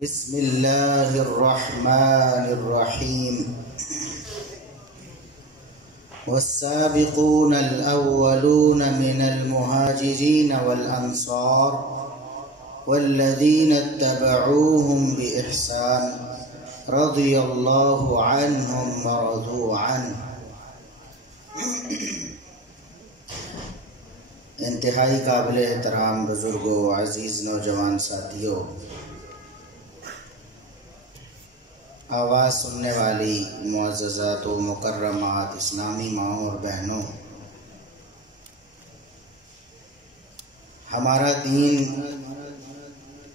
بسم الله الرحمن الرحيم والسابقون الأولون من المهاجرين والأنصار والذين اتبعوهم بإحسان رضي الله عنهم ورضوا عنه۔ انتہائی قابل احترام بزرگوں، عزیز نوجوان ساتھیوں، آواز سننے والی معززات و مکرمات اسلامی ماؤں اور بہنوں، ہمارا دین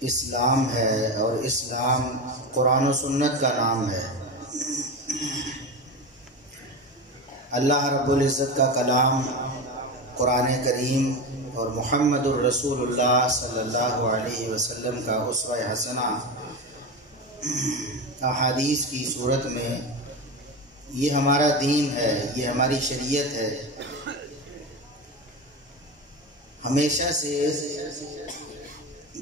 اسلام ہے اور اسلام قرآن و سنت کا نام ہے۔ اللہ رب العزت کا کلام قرآن کریم اور محمد الرسول اللہ صلی اللہ علیہ وسلم کا اسوہ حسنہ احادیث کی صورت میں یہ ہمارا دین ہے، یہ ہماری شریعت ہے۔ ہمیشہ سے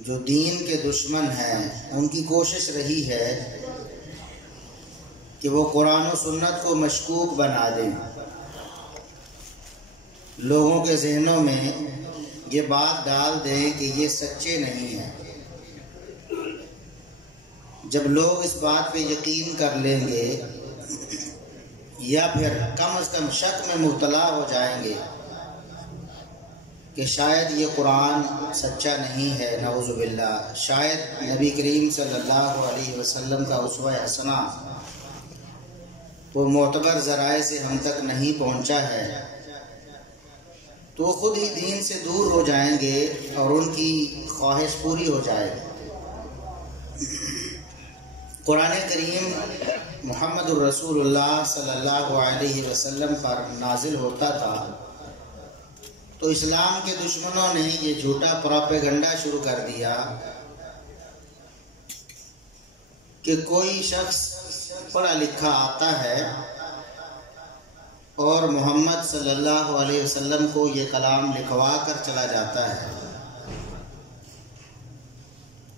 جو دین کے دشمن ہیں ان کی کوشش رہی ہے کہ وہ قرآن و سنت کو مشکوک بنا دیں، لوگوں کے ذہنوں میں یہ بات ڈال دیں کہ یہ سچے نہیں ہیں۔ جب لوگ اس بات پہ یقین کر لیں گے یا پھر کم از کم شک میں مبتلا ہو جائیں گے کہ شاید یہ قرآن سچا نہیں ہے، نعوذ باللہ، شاید نبی کریم صلی اللہ علیہ وسلم کا اسوہ حسنہ وہ معتبر ذرائع سے ہم تک نہیں پہنچا ہے، تو خود ہی دین سے دور ہو جائیں گے اور ان کی خواہش پوری ہو جائے گی۔ قرآن کریم محمد الرسول اللہ صلی اللہ علیہ وسلم پر نازل ہوتا تھا تو اسلام کے دشمنوں نے یہ جھوٹا پروپیگنڈا شروع کر دیا کہ کوئی شخص پڑھا لکھا آتا ہے اور محمد صلی اللہ علیہ وسلم کو یہ کلام لکھوا کر چلا جاتا ہے،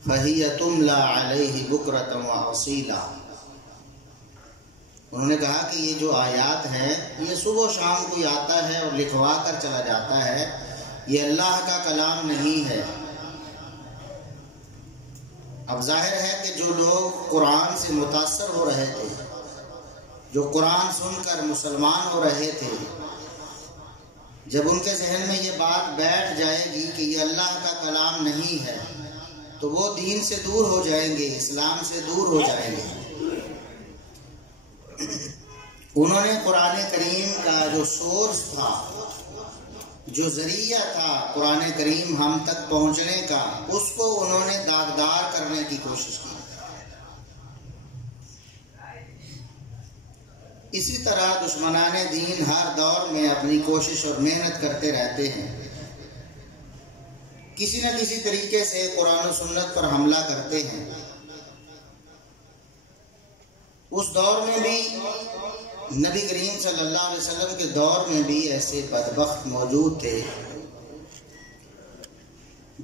فَهِيَ تُمْلَى عَلَيْهِ بُكْرَةً وَأَصِيلًا۔ انہوں نے کہا کہ یہ جو آیات ہیں یہ صبح و شام کوئی آتا ہے اور لکھوا کر چلا جاتا ہے، یہ اللہ کا کلام نہیں ہے۔ اب ظاہر ہے کہ جو لوگ قرآن سے متاثر ہو رہے تھے، جو قرآن سن کر مسلمان ہو رہے تھے، جب ان کے ذہن میں یہ بات بیٹھ جائے گی کہ یہ اللہ کا کلام نہیں ہے تو وہ دین سے دور ہو جائیں گے، اسلام سے دور ہو جائیں گے۔ انہوں نے قرآن کریم کا جو سورس تھا، جو ذریعہ تھا قرآن کریم ہم تک پہنچنے کا، اس کو انہوں نے داغدار کرنے کی کوشش کی۔ اسی طرح دشمنان دین ہر دور میں اپنی کوشش اور محنت کرتے رہتے ہیں، کسی نہ کسی طریقے سے قرآن و سنت پر حملہ کرتے ہیں۔ اس دور میں بھی، نبی کریم صلی اللہ علیہ وسلم کے دور میں بھی ایسے بدبخت موجود تھے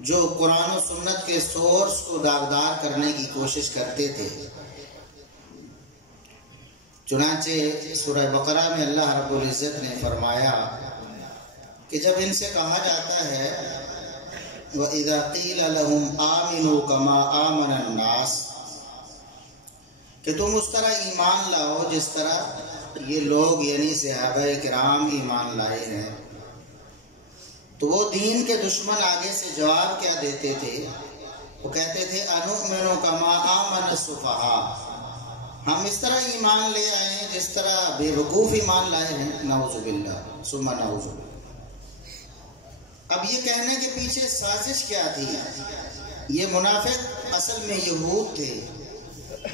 جو قرآن و سنت کے سورس کو داغدار کرنے کی کوشش کرتے تھے۔ چنانچہ سورہ بقرہ میں اللہ رب العزت نے فرمایا کہ جب ان سے کہا جاتا ہے وَإِذَا قِيلَ لَهُمْ آمِنُوا كَمَا آمَنَ النَّاسِ، کہ تم اس طرح ایمان لاؤ جس طرح یہ لوگ یعنی صحابہ کرام ایمان لائے ہیں، تو وہ دین کے دشمن آگے سے جواب کیا دیتے تھے؟ وہ کہتے تھے أَنُؤْمِنُ كَمَا آمَنَ السُّفَهَاءُ، ہم اس طرح ایمان لے آئے ہیں جس طرح بے وقوف ایمان لائے ہیں، نعوذ باللہ ثم نعوذ باللہ۔ اب یہ کہنے کے پیچھے سازش کیا تھی؟ یہ منافق اصل میں یہود تھے،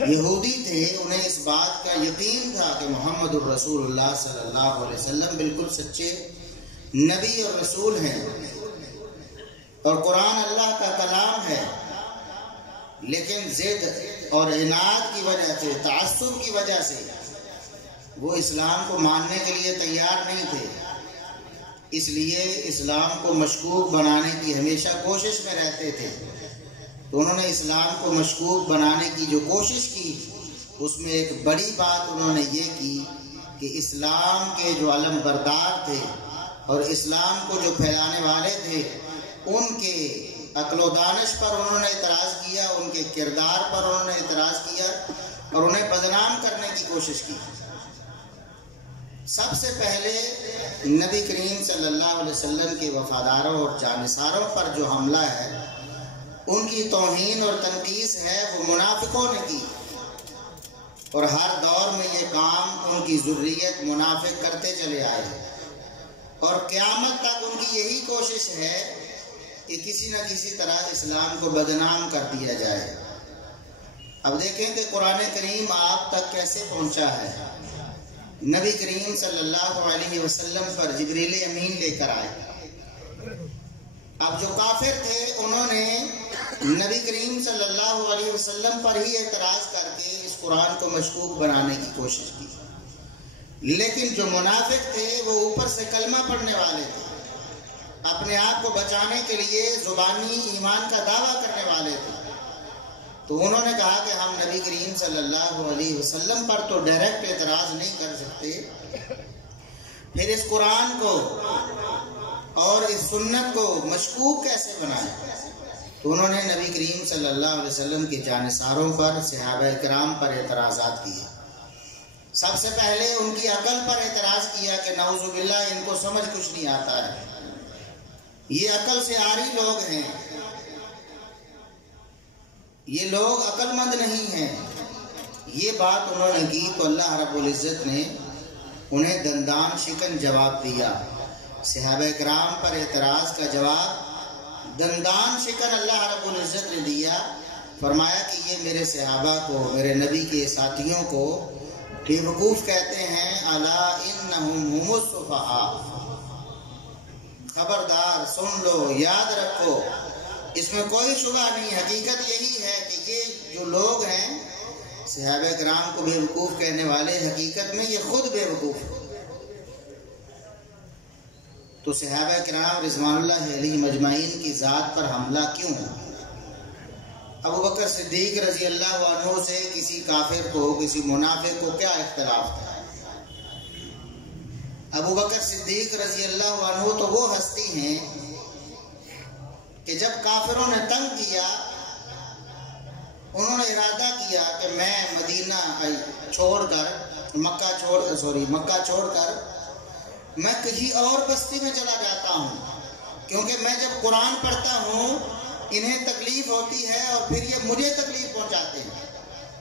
یہودی تھے، انہیں اس بات کا یقین تھا کہ محمد الرسول اللہ صلی اللہ علیہ وسلم بالکل سچے نبی اور رسول ہیں اور قرآن اللہ کا کلام ہے، لیکن ضد اور عناد کی وجہ سے، تعصب کی وجہ سے وہ اسلام کو ماننے کے لیے تیار نہیں تھے، اس لیے اسلام کو مشکوک بنانے کی ہمیشہ کوشش میں رہتے تھے۔ تو انہوں نے اسلام کو مشکوک بنانے کی جو کوشش کی اس میں ایک بڑی بات انہوں نے یہ کی کہ اسلام کے جو علم بردار تھے اور اسلام کو جو پھیلانے والے تھے ان کے عقل و دانش پر انہوں نے اعتراض کیا، ان کے کردار پر انہوں نے اعتراض کیا اور انہیں بدنام کرنے کی کوشش کی۔ سب سے پہلے نبی کریم صلی اللہ علیہ وسلم کے وفاداروں اور جانثاروں پر جو حملہ ہے، ان کی توہین اور تنقیص ہے، وہ منافقوں نے کی، اور ہر دور میں یہ کام ان کی ذریت منافق کرتے چلے آئے، اور قیامت تک ان کی یہی کوشش ہے کہ کسی نہ کسی طرح اسلام کو بدنام کر دیا جائے۔ اب دیکھیں کہ قرآن کریم آپ تک کیسے پہنچا ہے۔ نبی کریم صلی اللہ علیہ وسلم پر جبریل امین لے کر آئے۔ اب جو کافر تھے انہوں نے نبی کریم صلی اللہ علیہ وسلم پر ہی اعتراض کر کے اس قرآن کو مشکوک بنانے کی کوشش کی، لیکن جو منافق تھے وہ اوپر سے کلمہ پڑھنے والے تھے، اپنے آپ کو بچانے کے لیے زبانی ایمان کا دعویٰ کرنے والے تھے، تو انہوں نے کہا کہ ہم نبی کریم صلی اللہ علیہ وسلم پر تو ڈائریکٹ اعتراض نہیں کر سکتے، پھر اس قرآن کو اور اس سنت کو مشکوک کیسے بنائیں؟ تو انہوں نے نبی کریم صلی اللہ علیہ وسلم کے جانثاروں پر، صحابہ کرام پر اعتراضات کیے۔ سب سے پہلے ان کی عقل پر اعتراض کیا کہ نعوذ باللہ ان کو سمجھ کچھ نہیں آتا ہے، یہ عقل سے عاری لوگ ہیں، یہ لوگ عقل مند نہیں ہیں۔ یہ بات انہوں نے کی تو اللہ رب العزت نے انہیں دندان شکن جواب دیا۔ صحابہ کرام پر اعتراض کا جواب دندان شکن اللہ رب العزت نے دیا، فرمایا کہ یہ میرے صحابہ کو، میرے نبی کے ساتھیوں کو بیوقوف کہتے ہیں، الا انہم هم السفہاء، خبردار سن لو، یاد رکھو، اس میں کوئی شبہ نہیں، حقیقت یہی ہے کہ یہ جو لوگ ہیں صحابہ کرام کو بیوقوف کہنے والے، حقیقت میں یہ خود بیوقوف ہیں۔ تو صحابہ کرام رضوان اللہ علیہ مجمعین کی ذات پر حملہ کیوں؟ ابو بکر صدیق رضی اللہ عنہ سے کسی کافر کو، کسی منافق کو کیا اختلاف تھا؟ ابو بکر صدیق رضی اللہ عنہ تو وہ ہستی ہیں کہ جب کافروں نے تنگ کیا، انہوں نے ارادہ کیا کہ میں مدینہ چھوڑ کر مکہ چھوڑ کر میں کسی اور بستی میں چلا جاتا ہوں، کیونکہ میں جب قرآن پڑھتا ہوں انہیں تکلیف ہوتی ہے اور پھر یہ مجھے تکلیف پہنچاتے ہیں،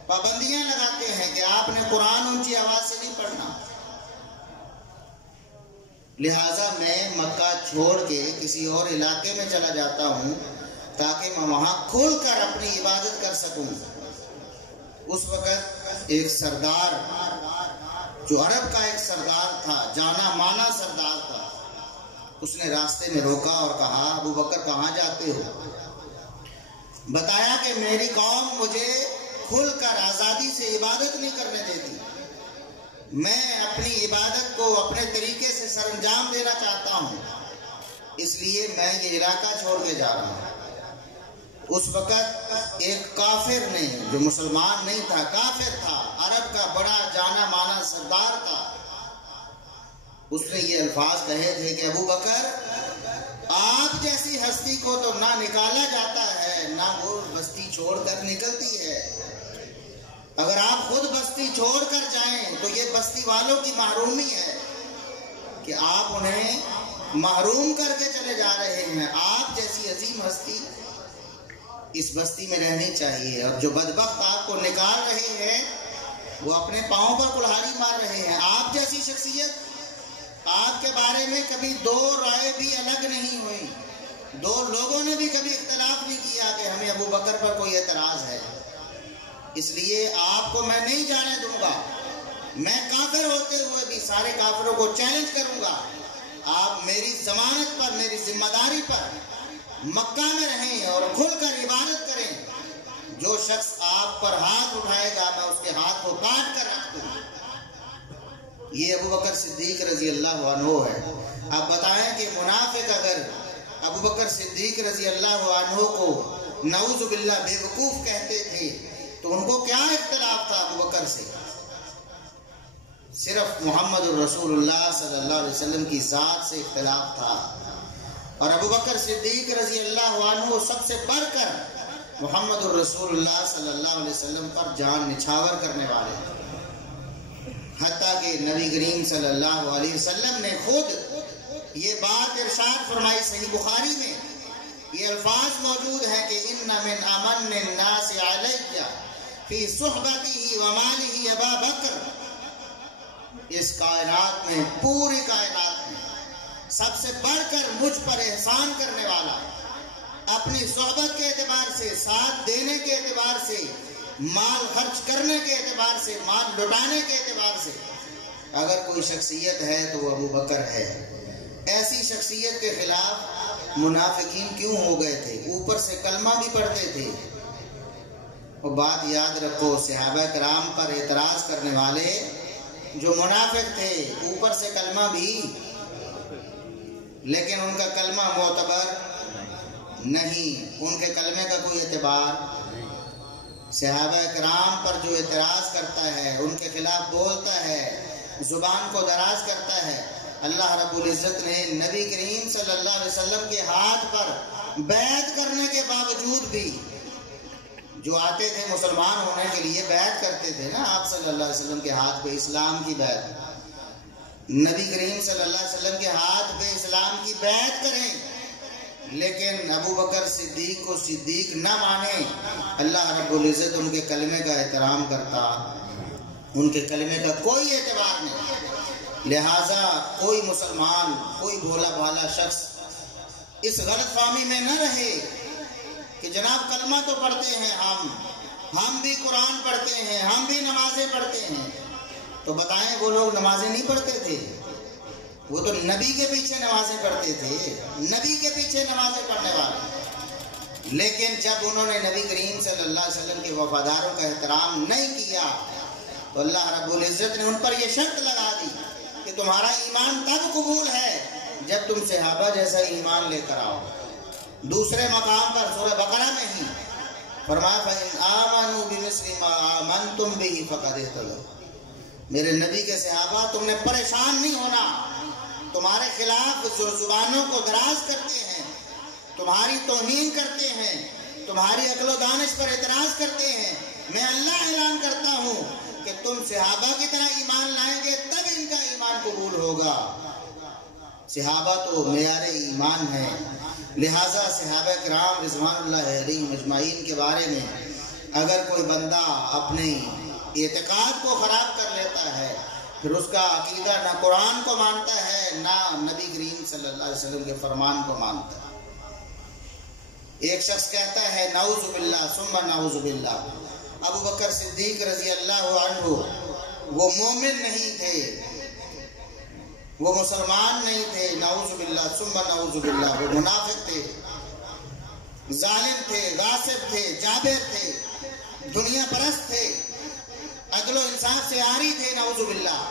پابندیاں لگاتے ہیں کہ آپ نے قرآن اونچی آواز سے نہیں پڑھنا، لہٰذا میں مکہ چھوڑ کے کسی اور علاقے میں چلا جاتا ہوں تاکہ میں وہاں کھل کر اپنی عبادت کر سکوں۔ اس وقت ایک سردار، جو عرب کا ایک سردار تھا، جانا مانا سردار تھا، اس نے راستے میں روکا اور کہا، ابو بکر کہاں جاتے ہو؟ بتایا کہ میری قوم مجھے کھل کر آزادی سے عبادت نہیں کرنے دیتی، میں اپنی عبادت کو اپنے طریقے سے سر انجام دینا چاہتا ہوں، اس لیے میں یہ علاقہ چھوڑ کے جا رہا ہوں۔ اس وقت ایک کافر نے، جو مسلمان نہیں تھا، کافر تھا، عرب کا بڑا جانا مانا سردار تھا، اس نے یہ الفاظ کہے تھے کہ ابو بکر، آپ جیسی ہستی کو تو نہ نکالا جاتا ہے نہ وہ بستی چھوڑ کر نکلتی ہے، اگر آپ خود بستی چھوڑ کر جائیں تو یہ بستی والوں کی محرومی ہے کہ آپ انہیں محروم کر کے چلے جا رہے ہیں، آپ جیسی عظیم ہستی اس بستی میں رہنی چاہیے، اور جو بدبخت آپ کو نکال رہے ہیں وہ اپنے پاؤں پر کلہاڑی مار رہے ہیں۔ آپ جیسی شخصیت، آپ کے بارے میں کبھی دو رائے بھی الگ نہیں ہوئی، دو لوگوں نے بھی کبھی اختلاف نہیں کیا کہ ہمیں ابو بکر پر کوئی اعتراض ہے، اس لیے آپ کو میں نہیں جانے دوں گا، میں کافر ہوتے ہوئے بھی سارے کافروں کو چیلنج کروں گا، آپ میری ضمانت پر، میری ذمہ داری پر مکہ میں رہیں اور کھل کر عبادت کریں، جو شخص آپ پر ہاتھ اٹھائے گا میں اس کے ہاتھ کو کاٹ کر رکھ دوں گا۔ یہ ابو بکر صدیق رضی اللہ عنہ ہے۔ اب بتائیں کہ منافق اگر ابو بکر صدیق رضی اللہ عنہ کو نعوذ باللہ بیوقوف کہتے تھے، تو ان کو کیا اختلاف تھا ابو بکر سے؟ صرف محمد الرسول اللہ صلی اللہ علیہ وسلم کی ذات سے اختلاف تھا، اور ابو بکر صدیق رضی اللہ عنہ سب سے بڑھ کر محمد الرسول اللہ صلی اللہ علیہ وسلم پر جان نچھاور کرنے والے تھے، حتیٰ کہ نبی کریم صلی اللہ علیہ وسلم نے خود یہ بات ارشاد فرمائی صحیح بخاری میں، یہ الفاظ موجود ہیں کہ ان من امن الناس علی فی صحبتہ ومالہ ابا بکر، اس کائنات میں، پوری کائنات میں سب سے بڑھ کر مجھ پر احسان کرنے والا، اپنی صحبت کے اعتبار سے، ساتھ دینے کے اعتبار سے، مال خرچ کرنے کے اعتبار سے، مال لٹانے کے اعتبار سے اگر کوئی شخصیت ہے تو وہ ابو بکر ہے۔ ایسی شخصیت کے خلاف منافقین کیوں ہو گئے تھے؟ اوپر سے کلمہ بھی پڑھتے تھے۔ اور بات یاد رکھو، صحابہ کرام پر اعتراض کرنے والے جو منافق تھے، اوپر سے کلمہ بھی، لیکن ان کا کلمہ معتبر نہیں، ان کے کلمے کا کوئی اعتبار۔ صحابہ کرام پر جو اعتراض کرتا ہے، ان کے خلاف بولتا ہے، زبان کو دراز کرتا ہے، اللہ رب العزت نے نبی کریم صلی اللہ علیہ وسلم کے ہاتھ پر بیعت کرنے کے باوجود بھی، جو آتے تھے مسلمان ہونے کے لیے بیعت کرتے تھے نا آپ صلی اللہ علیہ وسلم کے ہاتھ پہ اسلام کی بیعت، نبی کریم صلی اللہ علیہ وسلم کے ہاتھ پہ اسلام کی بیعت کریں، لیکن ابو بکر صدیق کو صدیق نہ مانے، اللہ رب العزت ان کے کلمے کا احترام کرتا، ان کے کلمے کا کوئی اعتبار نہیں۔ لہٰذا کوئی مسلمان، کوئی بھولا بھالا شخص اس غلط فہمی میں نہ رہے کہ جناب کلمہ تو پڑھتے ہیں ہم بھی قرآن پڑھتے ہیں، ہم بھی نمازیں پڑھتے ہیں، تو بتائیں وہ لوگ نمازیں نہیں پڑھتے تھے؟ وہ تو نبی کے پیچھے نمازیں پڑھتے تھے، نبی کے پیچھے نمازیں پڑھنے والے، لیکن جب انہوں نے نبی کریم صلی اللہ علیہ وسلم کے وفاداروں کا احترام نہیں کیا تو اللہ رب العزت نے ان پر یہ شرط لگا دی کہ تمہارا ایمان تب قبول ہے جب تم صحابہ جیسا ایمان لے کر آؤ۔ دوسرے مقام پر سورہ بقرہ میں ہی فرمایا فَإِنْ آمَنُوا بِمِثْلِ مَا آمَنْتُمْ بِهِ فَقَدِ اهْتَدَوْا، میرے نبی کے صحابہ تم نے پریشان نہیں ہونا، تمہارے خلاف جو زبانوں کو دراز کرتے ہیں، تمہاری توہین کرتے ہیں، تمہاری عقل و دانش پر اعتراض کرتے ہیں، میں اللہ اعلان کرتا ہوں کہ تم صحابہ کی طرح ایمان لائیں گے تب ان کا ایمان قبول ہوگا۔ صحابہ تو معیار ایمان ہے، لہٰذا صحابہ کرام رضوان اللہ علیہم اجمعین کے بارے میں اگر کوئی بندہ اپنے اعتقاد کو خراب کر لیتا ہے، پھر اس کا عقیدہ نہ قرآن کو مانتا ہے نہ نبی کریم صلی اللہ علیہ وسلم کے فرمان کو مانتا ہے۔ ایک شخص کہتا ہے نعوذ باللہ ثم نعوذ باللہ، ابو بکر صدیق رضی اللہ عنہ وہ مومن نہیں تھے، وہ مسلمان نہیں تھے، نعوذ باللہ ثم نعوذ باللہ، وہ منافق تھے، ظالم تھے، غاصب تھے، جابر تھے، دنیا پرست تھے، عدل و انصاف سے عاری تھے، نعوذ باللہ۔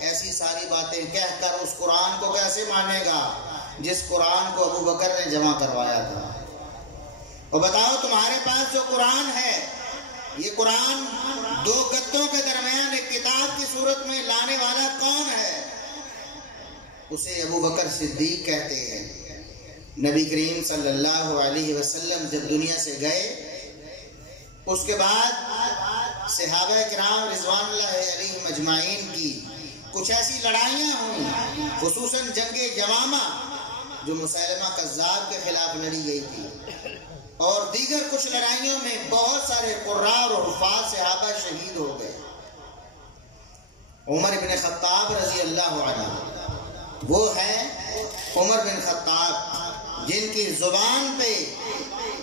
ایسی ساری باتیں کہہ کر اس قرآن کو کیسے مانے گا جس قرآن کو ابو بکر نے جمع کروایا تھا؟ اور بتاؤ تمہارے پاس جو قرآن ہے، یہ قرآن دو گتوں کے درمیان ایک کتاب کی صورت میں لانے والا کون ہے؟ اسے ابو بکر صدیق کہتے ہیں۔ نبی کریم صلی اللہ علیہ وسلم جب دنیا سے گئے، اس کے بعد صحابہ کرام رضوان اللہ علیہم اجمعین کی کچھ ایسی لڑائیاں ہوئیں، خصوصاً جنگ یمامہ جو مسیلمہ کذاب کے خلاف لڑی گئی تھی، اور دیگر کچھ لڑائیوں میں بہت سارے قراء اور حفاظ صحابہ شہید ہو گئے۔ عمر بن خطاب رضی اللہ عنہ وہ ہیں عمر بن خطاب جن کی زبان پہ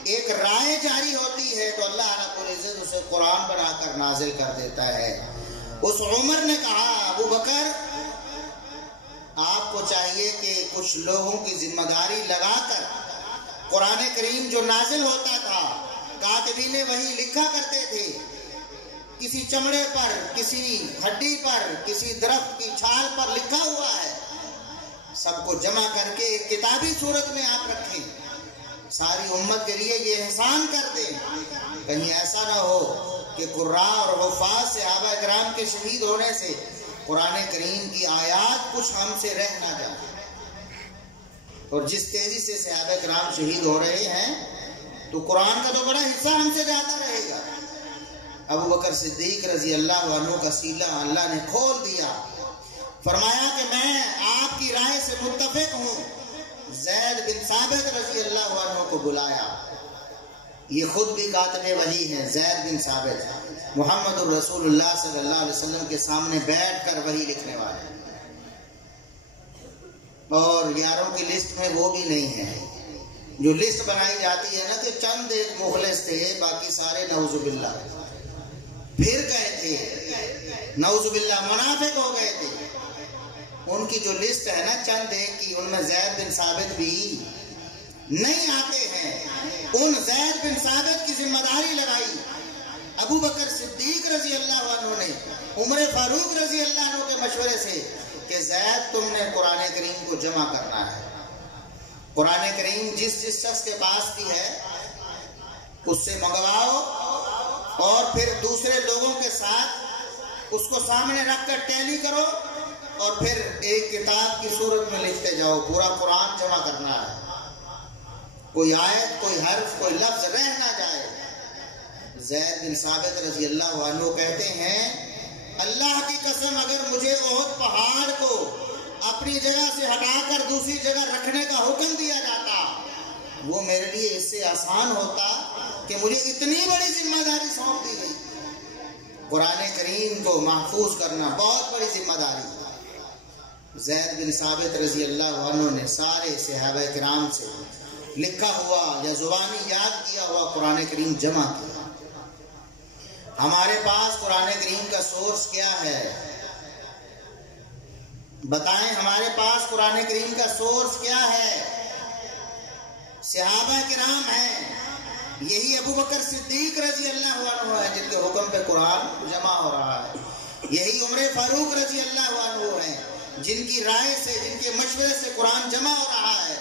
ایک رائے جاری ہوتی ہے تو اللہ رب العزت اسے قرآن بنا کر نازل کر دیتا ہے۔ اس عمر نے کہا ابو بکر آپ کو چاہیے کہ کچھ لوگوں کی ذمہ داری لگا کر قرآن کریم جو نازل ہوتا تھا، کاتبین وہی لکھا کرتے تھے، کسی چمڑے پر، کسی ہڈی پر، کسی درخت کی چھال پر لکھا ہوا ہے، سب کو جمع کر کے ایک کتابی صورت میں آپ رکھیں، ساری امت کے لیے یہ احسان کر دیں، کہیں ایسا نہ ہو کہ قراء اور حفاظ صحابہ کرام کے شہید ہونے سے قرآن کریم کی آیات کچھ ہم سے رہ نہ جائے۔ اور جس تیزی سے صحابہ کرام شہید ہو رہے ہیں تو قرآن کا تو بڑا حصہ ہم سے جاتا رہے گا۔ ابو بکر صدیق رضی اللہ عنہ کا سینہ اللہ نے کھول دیا، فرمایا کہ میں آپ کی رائے سے متفق ہوں۔ زید بن ثابت رضی اللہ عنہ کو بلایا، یہ خود بھی کاتب وحی ہیں، زید بن ثابت محمد الرسول اللہ صلی اللہ علیہ وسلم کے سامنے بیٹھ کر وحی لکھنے والے، اور یاروں کی لسٹ میں وہ بھی نہیں ہے جو لسٹ بنائی جاتی ہے نا کہ چند ایک مخلص تھے، باقی سارے نعوذ باللہ پھر گئے تھے، نعوذ باللہ منافق ہو گئے تھے۔ ان کی جو لسٹ ہے نا چند ایک کی، ان میں زید بن ثابت بھی نہیں آتے ہیں۔ ان زید بن ثابت کی ذمہ داری لگائی ابو بکر صدیق رضی اللہ عنہ نے عمر فاروق رضی اللہ عنہ کے مشورے سے کہ زید تم نے قرآن کریم کو جمع کرنا ہے، قرآن کریم جس جس شخص کے پاس بھی ہے اس سے منگواؤ، اور پھر دوسرے لوگوں کے ساتھ اس کو سامنے رکھ کر ٹیلی کرو، اور پھر ایک کتاب کی صورت میں لکھتے جاؤ، پورا قرآن جمع کرنا ہے، کوئی آیت، کوئی حرف، کوئی لفظ رہ نہ جائے۔ زید بن ثابت رضی اللہ عنہ کہتے ہیں اللہ کی قسم اگر مجھے احد پہاڑ کو اپنی جگہ سے ہٹا کر دوسری جگہ رکھنے کا حکم دیا جاتا، وہ میرے لیے اس سے آسان ہوتا کہ مجھے اتنی بڑی ذمہ داری سونپ دی گئی۔ قرآن کریم کو محفوظ کرنا بہت بڑی ذمہ داری۔ زید بن ثابت رضی اللہ عنہ نے سارے صحابہ کرام سے لکھا ہوا یا زبانی یاد کیا ہوا قرآن کریم جمع کیا۔ ہمارے پاس قرآن کریم کا سورس کیا ہے؟ بتائیں، ہمارے پاس قرآن کریم کا سورس کیا ہے؟ صحابہ کرام ہیں، یہی ابو بکر صدیق رضی اللہ عنہ ہے جن کے حکم پہ قرآن جمع ہو رہا ہے، یہی عمر فاروق رضی اللہ عنہ ہیں جن کی رائے سے، جن کے مشورے سے قرآن جمع ہو رہا ہے،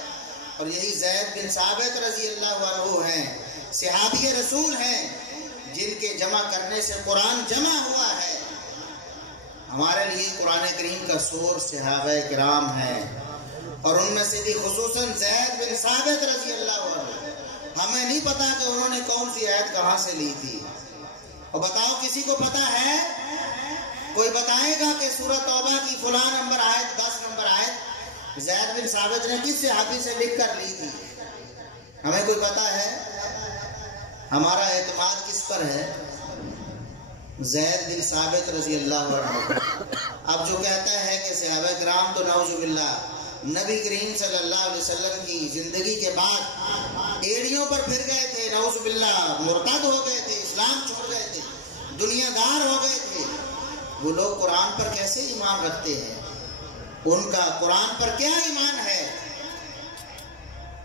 اور یہی زید بن ثابت رضی اللہ عنہ ہیں، صحابی رسول ہیں جن کے جمع کرنے سے قرآن جمع ہوا ہے۔ ہمارے لیے قرآن کریم کا سورس صحابہ کرام ہیں، اور ان میں سے بھی خصوصاً زید بن ثابت رضی اللہ عنہ۔ ہمیں نہیں پتا کہ انہوں نے کون سی آیت کہاں سے لی تھی، اور بتاؤ کسی کو پتا ہے؟ کوئی بتائے گا کہ سورۃ توبہ کی فلاں نمبر آیت، 10 نمبر آیت زید بن ثابت نے کس صحابی سے لکھ کر لی تھی؟ ہمیں کوئی پتا ہے؟ ہمارا اعتماد کس پر ہے؟ زید بن ثابت رضی اللہ عنہ۔ اب جو کہتا ہے کہ صحابہ کرام تو نعوذ باللہ نبی کریم صلی اللہ علیہ وسلم کی زندگی کے بعد ایڑیوں پر پھر گئے تھے، نعوذ باللہ مرتد ہو گئے تھے، اسلام چھوڑ گئے تھے، دنیا دار ہو گئے تھے، وہ لوگ قرآن پر کیسے ایمان رکھتے ہیں؟ ان کا قرآن پر کیا ایمان ہے؟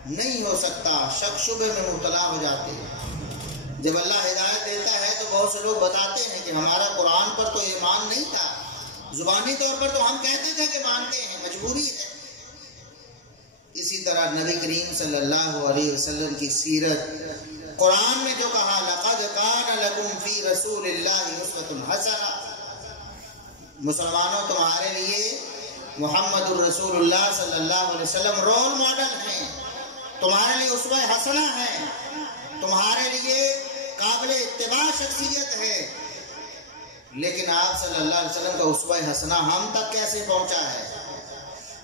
نہیں ہو سکتا، شک شبہ میں مبتلا ہو جاتے ہیں۔ جب اللہ ہدایت دیتا ہے تو بہت سے لوگ بتاتے ہیں کہ ہمارا قرآن پر تو ایمان نہیں تھا، زبانی طور پر تو ہم کہتے تھے کہ مانتے ہیں، مجبوری ہے۔ اسی طرح نبی کریم صلی اللہ علیہ وسلم کی سیرت، قرآن میں جو کہا لَقَدْ كَانَ لَكُمْ فِي رَسُولِ اللَّهِ أُسْوَةٌ حَسَنَةٌ، مسلمانوں تمہارے لیے محمد الرسول اللہ صلی اللہ علیہ وسلم رول ماڈل ہیں، تمہارے لیے اسوہ حسنہ ہیں، تمہارے لیے قابل اتباع شخصیت ہے۔ لیکن آپ صلی اللہ علیہ وسلم کا اسوہ حسنہ ہم تک کیسے پہنچا ہے؟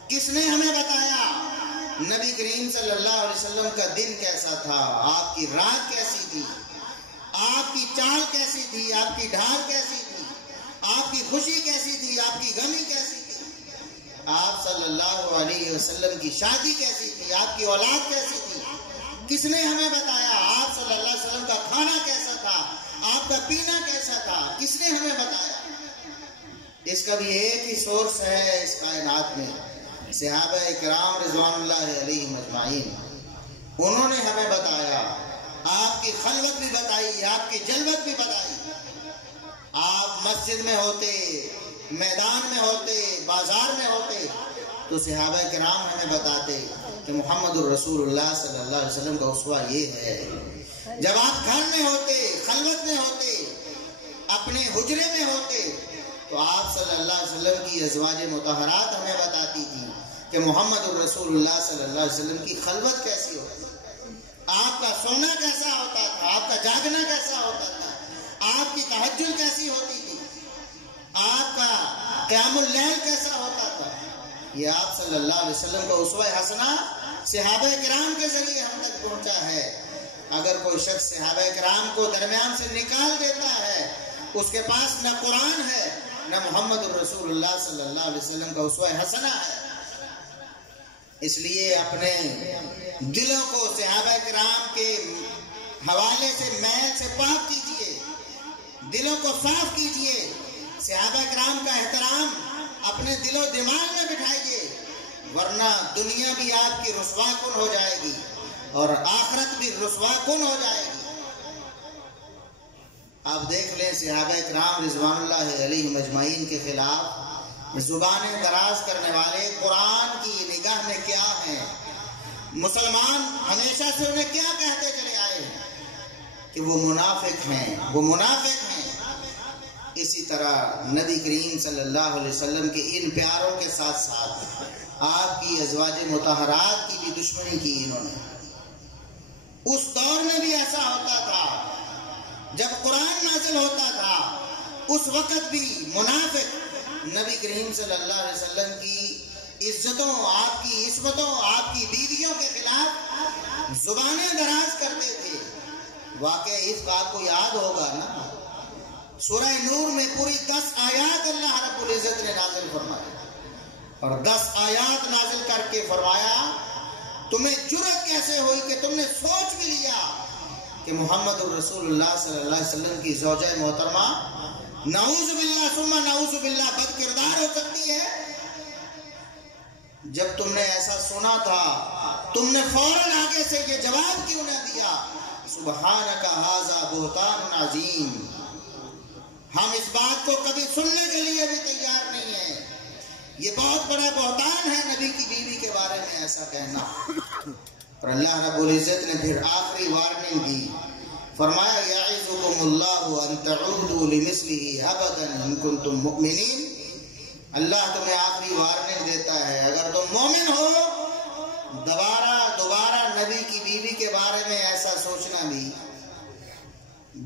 کس نے ہمیں بتایا؟ نبی کریم صلی اللہ علیہ وسلم کا دن کیسا تھا، آپ کی رات کیسی تھی، آپ کی چال کیسی تھی، آپ کی ڈھال کیسی تھی، آپ کی خوشی کیسی تھی، آپ کی غمی کیسی تھی، آپ صلی اللہ علیہ وسلم کی شادی کیسی تھی، آپ کی اولاد کیسی تھی؟ کس نے ہمیں بتایا؟ آپ صلی اللہ علیہ وسلم کا کھانا کیسا تھا، آپ کا پینا کیسا تھا، کس نے ہمیں بتایا؟ اس کا بھی ایک ہی سورس ہے اس کائنات میں، صحابہ کرام رضوان اللہ علیہم اجمعین، انہوں نے ہمیں بتایا، آپ کی خلوت بھی بتائی، آپ کی جلوت بھی بتائی، آپ مسجد میں ہوتے، میدان میں ہوتے، بازار میں ہوتے تو صحابہ کرام ہمیں بتاتے، کہ محمد الرسول اللہ صلی اللہ علیہ وسلم کا اسوہ یہ ہے۔ جب آپ گھر میں ہوتے، خلوت میں ہوتے، اپنے حجرے میں ہوتے، تو آپ صلی اللہ علیہ وسلم کی ازواج مطہرات ہمیں بتاتی تھی کہ محمد الرسول اللہ صلی اللہ علیہ وسلم کی خلوت کیسی ہوتی، آپ کا سونا کیسا ہوتا تھا، آپ کا جاگنا کیسا ہوتا تھا، آپ کی تہجد کیسی ہوتی تھی، آپ کا قیام اللیل کیسا ہوتا تھا۔ یہ آپ صلی اللہ علیہ وسلم کا اسوہ حسنہ صحابہ کرام کے ذریعے ہم تک پہنچا ہے۔ اگر کوئی شخص صحابہ کرام کو درمیان سے نکال دیتا ہے، اس کے پاس نہ قرآن ہے نہ محمد الرسول اللہ صلی اللہ علیہ وسلم کا اسوہ حسنہ ہے۔ اس لیے اپنے دلوں کو صحابہ کرام کے حوالے سے میل سے پاک کیجئے، دلوں کو صاف کیجئے، صحابہ کرام کا احترام اپنے دل و دماغ میں بٹھائیے، ورنہ دنیا بھی آپ کی رسوا کن ہو جائے گی اور آخرت بھی رسوا کن ہو جائے گی۔ آپ دیکھ لیں صحابہ کرام رضوان اللہ علیہم اجمعین کے خلاف زبانیں دراز کرنے والے قرآن کی نگاہ میں کیا ہیں، مسلمان ہمیشہ سے انہیں کیا کہتے چلے آئے ہیں کہ وہ منافق ہیں، وہ منافق ہیں۔ اسی طرح نبی کریم صلی اللہ علیہ وسلم کے ان پیاروں کے ساتھ ساتھ آپ کی ازواج مطہرات کی بھی دشمنی کی انہوں نے۔ اس دور میں بھی ایسا ہوتا تھا، جب قرآن نازل ہوتا تھا اس وقت بھی منافق نبی کریم صلی اللہ علیہ وسلم کی عزتوں، آپ کی عصمتوں، آپ کی بیویوں کے خلاف زبانیں دراز کرتے تھے۔ واقعہ اس بات کو یاد ہوگا نا، سورہ نور میں پوری 10 آیات اللہ رب العزت نے نازل فرمائی، اور 10 آیات نازل کر کے فرمایا تمہیں جرأت کیسے ہوئی کہ تم نے سوچ بھی لیا کہ محمد الرسول اللہ صلی اللہ علیہ وسلم کی زوجہ محترمہ نعوذ باللہ ثم نعوذ باللہ بد کردار ہو سکتی ہے۔ جب تم نے ایسا سنا تھا تم نے فوراً آگے سے یہ جواب کیوں نہ دیا، سبحانک ھذا بہتان عظیم۔ ہم اس بات کو کبھی سننے کے لیے بھی تیار نہیں ہیں، یہ بہت بڑا بہتان ہے نبی کی بیوی کے بارے میں ایسا کہنا۔ اور اللہ رب العزت نے پھر آخری وارننگ دی، فرمایا یعظکم اللہ ان تعودوا لمثلہ ابدا ان کنتم مؤمنین۔ اللہ تمہیں آخری وارننگ دیتا ہے، اگر تم مومن ہو دوبارہ نبی کی بیوی کے بارے میں ایسا سوچنا بھی،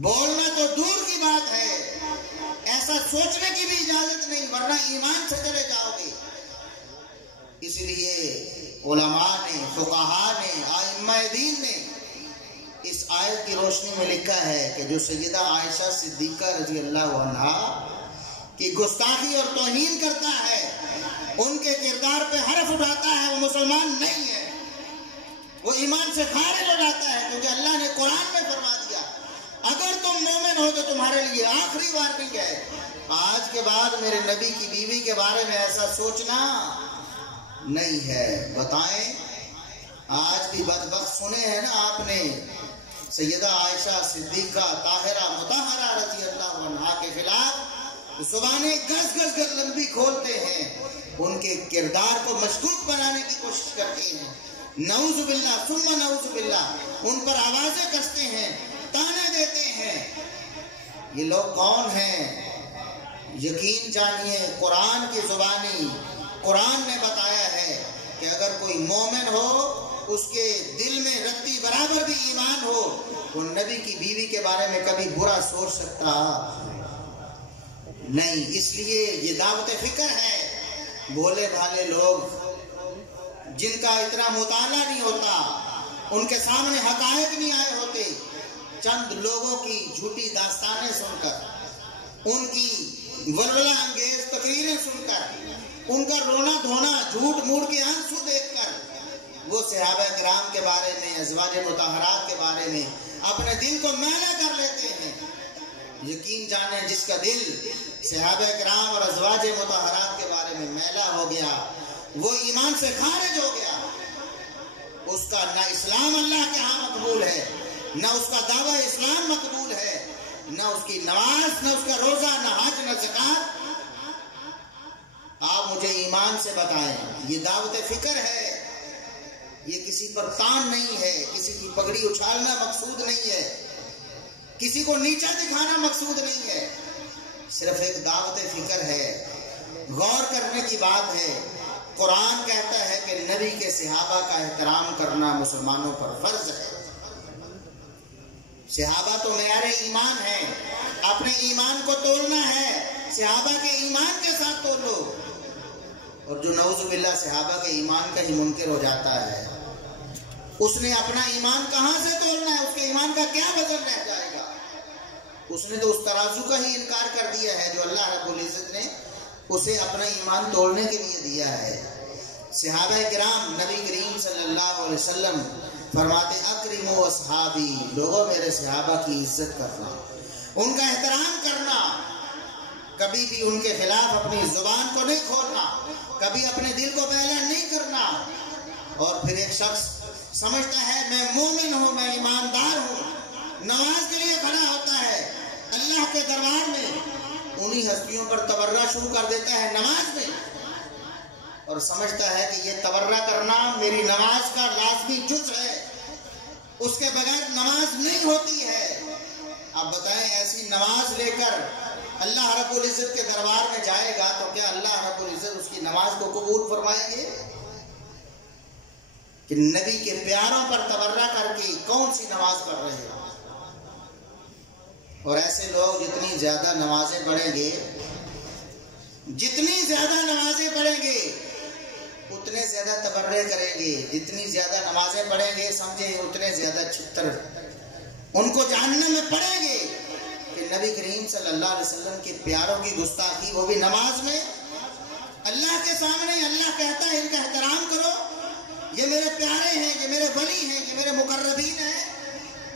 بولنا تو دور کی بات ہے، ایسا سوچنے کی بھی اجازت نہیں، ورنہ ایمان سے چلے جاؤ گے۔ اس لیے علماء نے، فقہاء نے، ائمہ دین نے اس آیت کی روشنی میں لکھا ہے کہ جو سیدہ عائشہ صدیقہ رضی اللہ عنہا کی گستاخی اور توہین کرتا ہے، ان کے کردار پہ حرف اٹھاتا ہے، وہ مسلمان نہیں ہے، وہ ایمان سے خارج ہو جاتا ہے، کیونکہ اللہ نے قرآن میں فرما دیا اگر تم مومن ہو تو تمہارے لیے آخری وارننگ ہے، آج کے بعد میرے نبی کی بیوی کے بارے میں ایسا سوچنا نہیں ہے۔ بتائیں آج بھی بدبخت سنے ہیں نا آپ نے، سیدہ عائشہ صدیقہ طاہرہ مطہرہ رضی اللہ عنہا کے خلاف زبانیں گز لمبی کھولتے ہیں، ان کے کردار کو مشکوک بنانے کی کوشش کرتے ہیں، نعوذ باللہ ثم نعوذ باللہ ان پر آوازیں کستے ہیں، تانے دیتے ہیں۔ یہ لوگ کون ہیں؟ یقین جانیے قرآن کی زبانی، قرآن نے بتایا ہے کہ اگر کوئی مومن ہو اس کے دل میں رتی برابر بھی ایمان ہو، وہ نبی کی بیوی کے بارے میں کبھی برا سوچ سکتا نہیں۔ اس لیے یہ دعوت فکر ہے، بھولے بھالے لوگ جن کا اتنا مطالعہ نہیں ہوتا، ان کے سامنے حقائق نہیں آئے ہوتے، چند لوگوں کی جھوٹی داستانیں سن کر، ان کی ولولہ انگیز تقریریں سن کر، ان کا رونا دھونا، جھوٹ موٹ کے آنسو دیکھ کر، وہ صحابہ کرام کے بارے میں، ازواج مطہرات کے بارے میں اپنے دل کو میلا کر لیتے ہیں۔ یقین جانیں جس کا دل صحابہ کرام اور ازواج مطہرات کے بارے میں میلا ہو گیا، وہ ایمان سے خارج ہو گیا، اس کا نہ اسلام اللہ کے ہاں مقبول ہے، نہ اس کا دعویٰ اسلام مقبول ہے، نہ اس کی نماز، نہ اس کا روزہ، نہ حج، نہ زکات۔ آپ مجھے ایمان سے بتائیں، یہ دعوت فکر ہے یہ کسی پر تان نہیں ہے، کسی کی پگڑی اچھالنا مقصود نہیں ہے، کسی کو نیچا دکھانا مقصود نہیں ہے، صرف ایک دعوت فکر ہے، غور کرنے کی بات ہے۔ قرآن کہتا ہے کہ نبی کے صحابہ کا احترام کرنا مسلمانوں پر فرض ہے۔ صحابہ تو معیار ایمان ہے، اپنے ایمان کو تولنا ہے، صحابہ کے ایمان کے ساتھ تولو۔ اور جو نعوذ باللہ صحابہ کے ایمان کا ہی منکر ہو جاتا ہے، اس نے اپنا ایمان کہاں سے تولنا ہے؟ اس کے ایمان کا کیا وزن رہ جائے گا؟ اس نے تو اس ترازو کا ہی انکار کر دیا ہے جو اللہ رب العزت نے اسے اپنا ایمان تولنے کے لیے دیا ہے۔ صحابہ کرام، نبی کریم صلی اللہ علیہ وسلم فرماتے اکرموا اصحابی، لوگوں میرے صحابہ کی عزت کرنا، ان کا احترام کرنا، کبھی بھی ان کے خلاف اپنی زبان کو نہیں کھولنا، کبھی اپنے دل کو بیان نہیں کرنا۔ اور پھر ایک شخص سمجھتا ہے میں مومن ہوں، میں ایماندار ہوں، نماز کے لیے کھڑا ہوتا ہے اللہ کے دربار میں، انہی ہستیوں پر تبرہ شروع کر دیتا ہے نماز میں، اور سمجھتا ہے کہ یہ تبرہ کرنا میری نماز کا لازمی جز ہے، اس کے بغیر نماز نہیں ہوتی ہے۔ اب بتائیں ایسی نماز لے کر اللہ رب العزت کے دربار میں جائے گا تو کیا اللہ رب العزت اس کی نماز کو قبول فرمائیں گے؟ کہ نبی کے پیاروں پر تبرہ کر کے کون سی نماز پڑھ رہے ہیں؟ اور ایسے لوگ جتنی زیادہ نمازیں پڑھیں گے، جتنی زیادہ نمازیں پڑھیں گے اتنے زیادہ تبرہ کریں گے، جتنی زیادہ نمازیں پڑھیں گے سمجھیں اتنے زیادہ چھتر ان کو جاننے میں پڑیں گے کہ نبی کریم صلی اللہ علیہ وسلم کے پیاروں کی گستاخی، وہ بھی نماز میں، اللہ کے سامنے۔ اللہ کہتا ہے ان کا احترام کرو، یہ میرے پیارے ہیں، یہ میرے ولی ہیں، یہ میرے مقربین ہیں،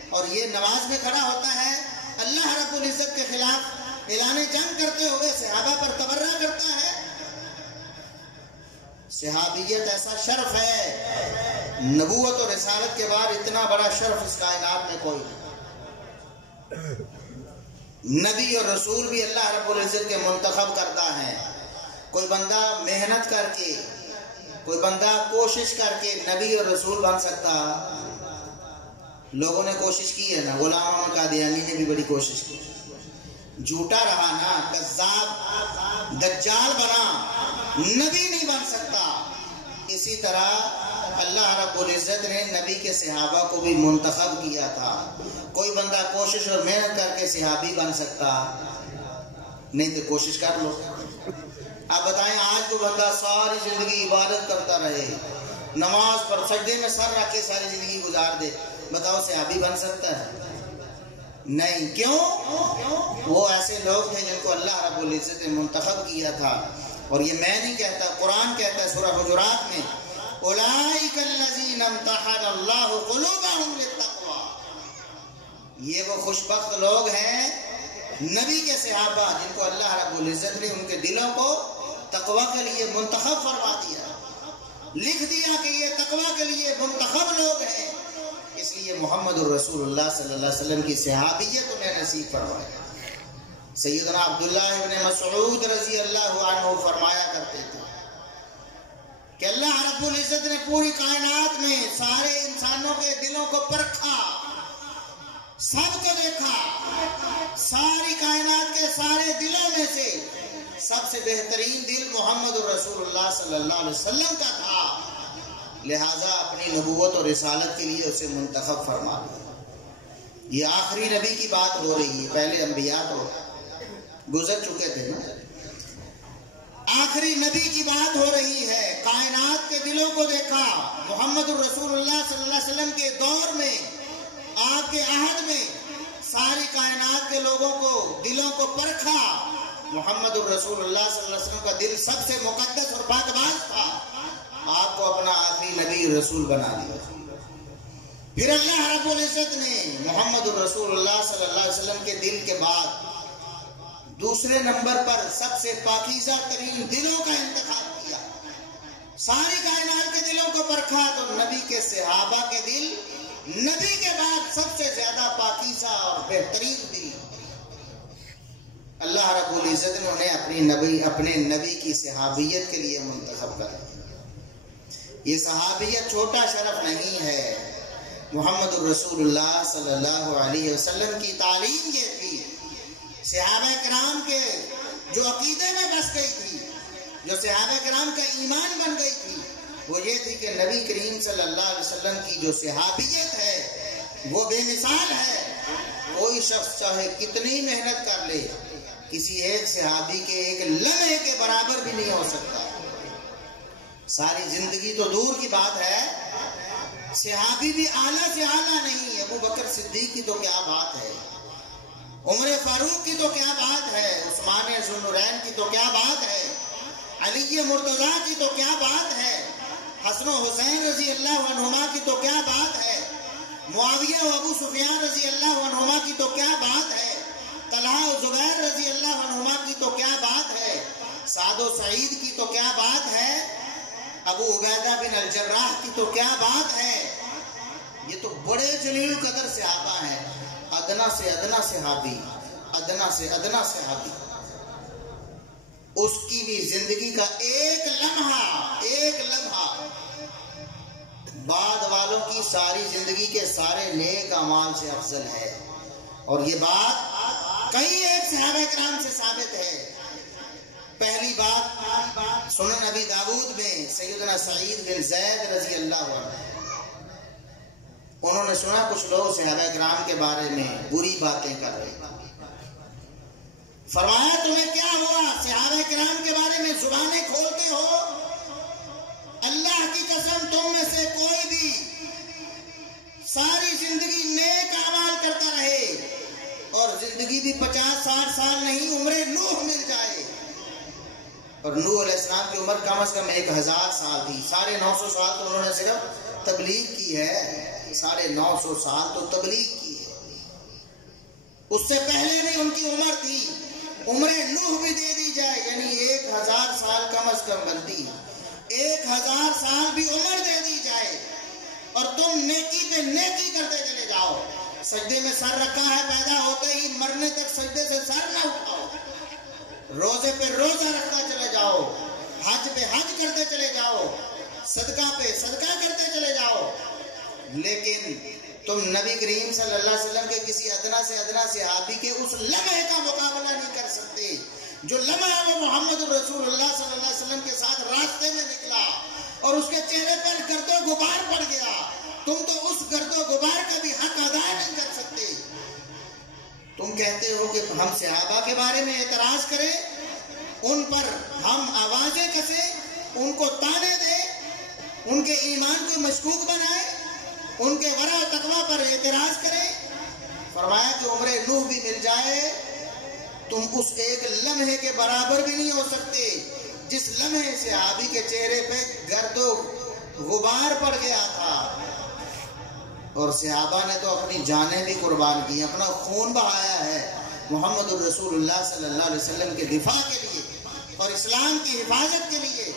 اور یہ نماز میں کھڑا ہوتا ہے اللہ رب العزت کے خلاف اعلان جنگ کرتے ہوئے صحابہ پر تبرہ کرتا ہے۔ صحابیت ایسا شرف ہے، نبوت اور رسالت کے بعد اتنا بڑا شرف اس کائنات میں کوئی نہیں۔ نبی اور رسول بھی اللہ رب العزت کے منتخب کرتا ہے۔ کوئی بندہ محنت کر کے، کوئی بندہ کوشش کر کے نبی اور رسول بن سکتا؟ لوگوں نے کوشش کی ہے نا، غلام احمد قادیانی نے بھی بڑی کوشش کی، جھوٹا رہا نا، کذاب دجال بنا، نبی نہیں بن سکتا۔ اسی طرح اللہ رب العزت نے نبی کے صحابہ کو بھی منتخب کیا تھا۔ کوئی بندہ کوشش اور محنت کر کے صحابی بن سکتا نہیں؟ تو کوشش کر لو۔ آپ بتائیں آج کو بندہ ساری زندگی عبادت کرتا رہے، نماز پر سجدے میں سر رکھ کے ساری زندگی گزار دے، بتاؤ صحابی بن سکتا ہے؟ نہیں۔ کیوں؟ وہ ایسے لوگ تھے جن کو اللہ رب العزت نے منتخب کیا تھا۔ اور یہ میں نہیں کہتا، قرآن کہتا ہے سورہ حجرات میں اولئک الذین امتحن اللہ قلوبہم للتقوی، یہ وہ خوش بخت لوگ ہیں نبی کے صحابہ جن کو اللہ رب العزت نے ان کے دلوں کو تقوی کے لیے منتخب فرما دیا، لکھ دیا کہ یہ تقوی کے لیے منتخب لوگ ہیں، اس لیے محمد الرسول اللہ صلی اللہ علیہ وسلم کی صحابیت انہیں نصیب فرمائی۔ سیدنا عبداللہ ابن مسعود رضی اللہ عنہ فرمایا کرتے تھے کہ اللہ رب العزت نے پوری کائنات میں سارے انسانوں کے دلوں کو پرکھا، سب کو دیکھا، ساری کائنات کے سارے دلوں میں سے سب سے بہترین دل محمد الرسول اللہ صلی اللہ علیہ وسلم کا تھا، لہذا اپنی نبوت اور رسالت کے لیے اسے منتخب فرما دیا۔ یہ آخری نبی کی بات ہو رہی ہے، پہلے انبیاء تو گزر چکے تھے نا، آخری نبی کی بات ہو رہی ہے۔ کائنات کے دلوں کو دیکھا، محمد الرسول اللہ صلی اللہ علیہ وسلم کے دور میں، آپ کے عہد میں ساری کائنات کے لوگوں کو دلوں کو پرکھا، محمد الرسول اللہ صلی اللہ علیہ وسلم کا دل سب سے مقدس اور پاک باز تھا، آپ کو اپنا آخری نبی رسول بنا دیا۔ پھر اللہ رب العزت نے محمد الرسول اللہ صلی اللہ علیہ وسلم کے دل کے بعد دوسرے نمبر پر سب سے پاکیزہ ترین دلوں کا انتخاب کیا، ساری کائنات کے دلوں کو پرکھا تو نبی کے صحابہ کے دل نبی کے بعد سب سے زیادہ پاکیزہ اور بہترین دل، اللہ رب العزت نے انہیں اپنے نبی کی صحابیت کے لیے منتخب کر دیا۔ یہ صحابیت چھوٹا شرف نہیں ہے. محمد الرسول اللہ صلی اللہ علیہ وسلم کی تعلیم یہ تھی، صحابہ کرام کے جو عقیدے میں بس گئی تھی، جو صحابہ کرام کا ایمان بن گئی تھی، وہ یہ تھی کہ نبی کریم صلی اللہ علیہ وسلم کی جو صحابیت ہے وہ بے مثال ہے. کوئی شخص چاہے کتنی محنت کر لے، کسی ایک صحابی کے ایک لمحے کے برابر بھی نہیں ہو سکتا. ساری زندگی تو دور کی بات ہے، صحابی بھی اعلیٰ سے اعلیٰ نہیں ہے. ابو بکر صدیق کی تو کیا بات ہے، عمر فاروق کی تو کیا بات ہے، عثمان ذو النورین کی تو کیا بات ہے، علی مرتضیٰ کی تو کیا بات ہے، حسن و حسین رضی اللہ عنہما کی تو کیا بات ہے، معاویہ و ابو سفیان رضی اللہ عنہما کی تو کیا بات ہے، طلحہ و زبیر رضی اللہ عنہما کی تو کیا بات ہے، سعد و سعید کی تو کیا بات ہے، ابو عبیدہ بن الجراح کی تو کیا بات ہے. یہ تو بڑے جلیل قدر صحابہ ہیں. ادنا سے ادنا صحابی، ادنا سے ادنا صحابی، اس کی بھی زندگی کا ایک لمحہ بعد والوں کی ساری زندگی کے سارے نیک اعمال سے افضل ہے. اور یہ بات کئی ایک صحابہ کرام سے ثابت ہے. پہلی بات سنن ابی داؤد میں سیدنا سعید بن زید رضی اللہ عنہ، انہوں نے سنا کچھ لوگ صحابہ کرام کے بارے میں بری باتیں کر رہے. فرمایا تمہیں کیا ہوا، صحابہ کرام کے بارے میں زبانیں کھولتے ہو؟ اللہ کی قسم تم میں سے کوئی بھی ساری زندگی نیک اعمال کرتا رہے اور زندگی بھی 50-60 سال نہیں، عمر نوح مل جائے. اور نوح علیہ السلام کی عمر کم از کم 1000 سال تھی. 950 سال تو انہوں نے صرف تبلیغ کی ہے، 950 سال تو تبلیغ کی ہے. اس سے پہلے بھی ان کی عمر تھی. عمر نوح بھی دے دی جائے یعنی 1000 سال کم از کم بنتی، 1000 سال بھی عمر دے دی جائے اور تم نیکی پہ نیکی کرتے چلے جاؤ. سجدے میں سر رکھا ہے، پیدا ہوتے ہی مرنے تک سجدے سے سر نہ اٹھاؤ. روزے پہ روزہ رکھتا چلے جاؤ، حج پہ حج کرتے چلے جاؤ، صدقہ پہ صدقہ کرتے چلے جاؤ. لیکن تم نبی کریم صلی اللہ علیہ وسلم کے کسی ادنا سے ادنا صحابی کے اس لمحے کا مقابلہ نہیں کر سکتے. جو لمحہ وہ محمد الرسول اللہ صلی اللہ علیہ وسلم کے ساتھ راستے میں نکلا اور اس کے چہرے پر گرد و غبار پڑ گیا، تم تو اس گرد و غبار کا بھی حق ادا نہیں کر سکتے. تم کہتے ہو کہ ہم صحابہ کے بارے میں اعتراض کریں، ان پر ہم آوازیں کسیں، ان کو تانے دیں، ان کے ایمان کو مشکوک بنائیں، ان کے ورع و تقوی پر اعتراض کریں. فرمایا کہ عمر نوح بھی مل جائے تم اس ایک لمحے کے برابر بھی نہیں ہو سکتے جس لمحے صحابی کے چہرے پہ گرد و غبار پڑ گیا تھا. اور صحابہ نے تو اپنی جانیں بھی قربان کی، اپنا خون بہایا ہے محمد الرسول اللہ صلی اللہ علیہ وسلم کے دفاع کے لیے اور اسلام کی حفاظت کے لیے،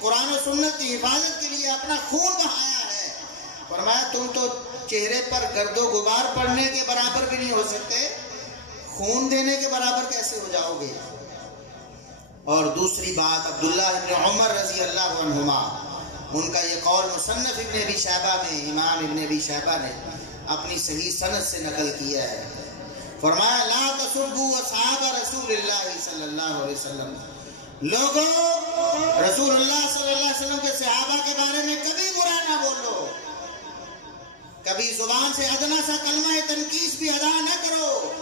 قرآن و سنت کی حفاظت کے لیے اپنا خون بہایا ہے. فرمایا تم تو چہرے پر گرد و غبار پڑنے کے برابر بھی نہیں ہو سکتے، خون دینے کے برابر کیسے ہو جاؤ گے. اور دوسری بات عبداللہ ابن عمر رضی اللہ عنہما، ان کا یہ قول مصنف ابن ابی شیبہ میں امام ابن ابی شیبہ نے اپنی صحیح سند سے نقل کیا ہے. فرمایا لا تسبوا اصحاب رسول اللہ صلی اللہ علیہ وسلم، لوگوں رسول اللہ صلی اللہ علیہ وسلم کے صحابہ کے بارے میں کبھی برا نہ بولو، کبھی زبان سے ادنا سا کلمہ تنقیص بھی ادا نہ کرو.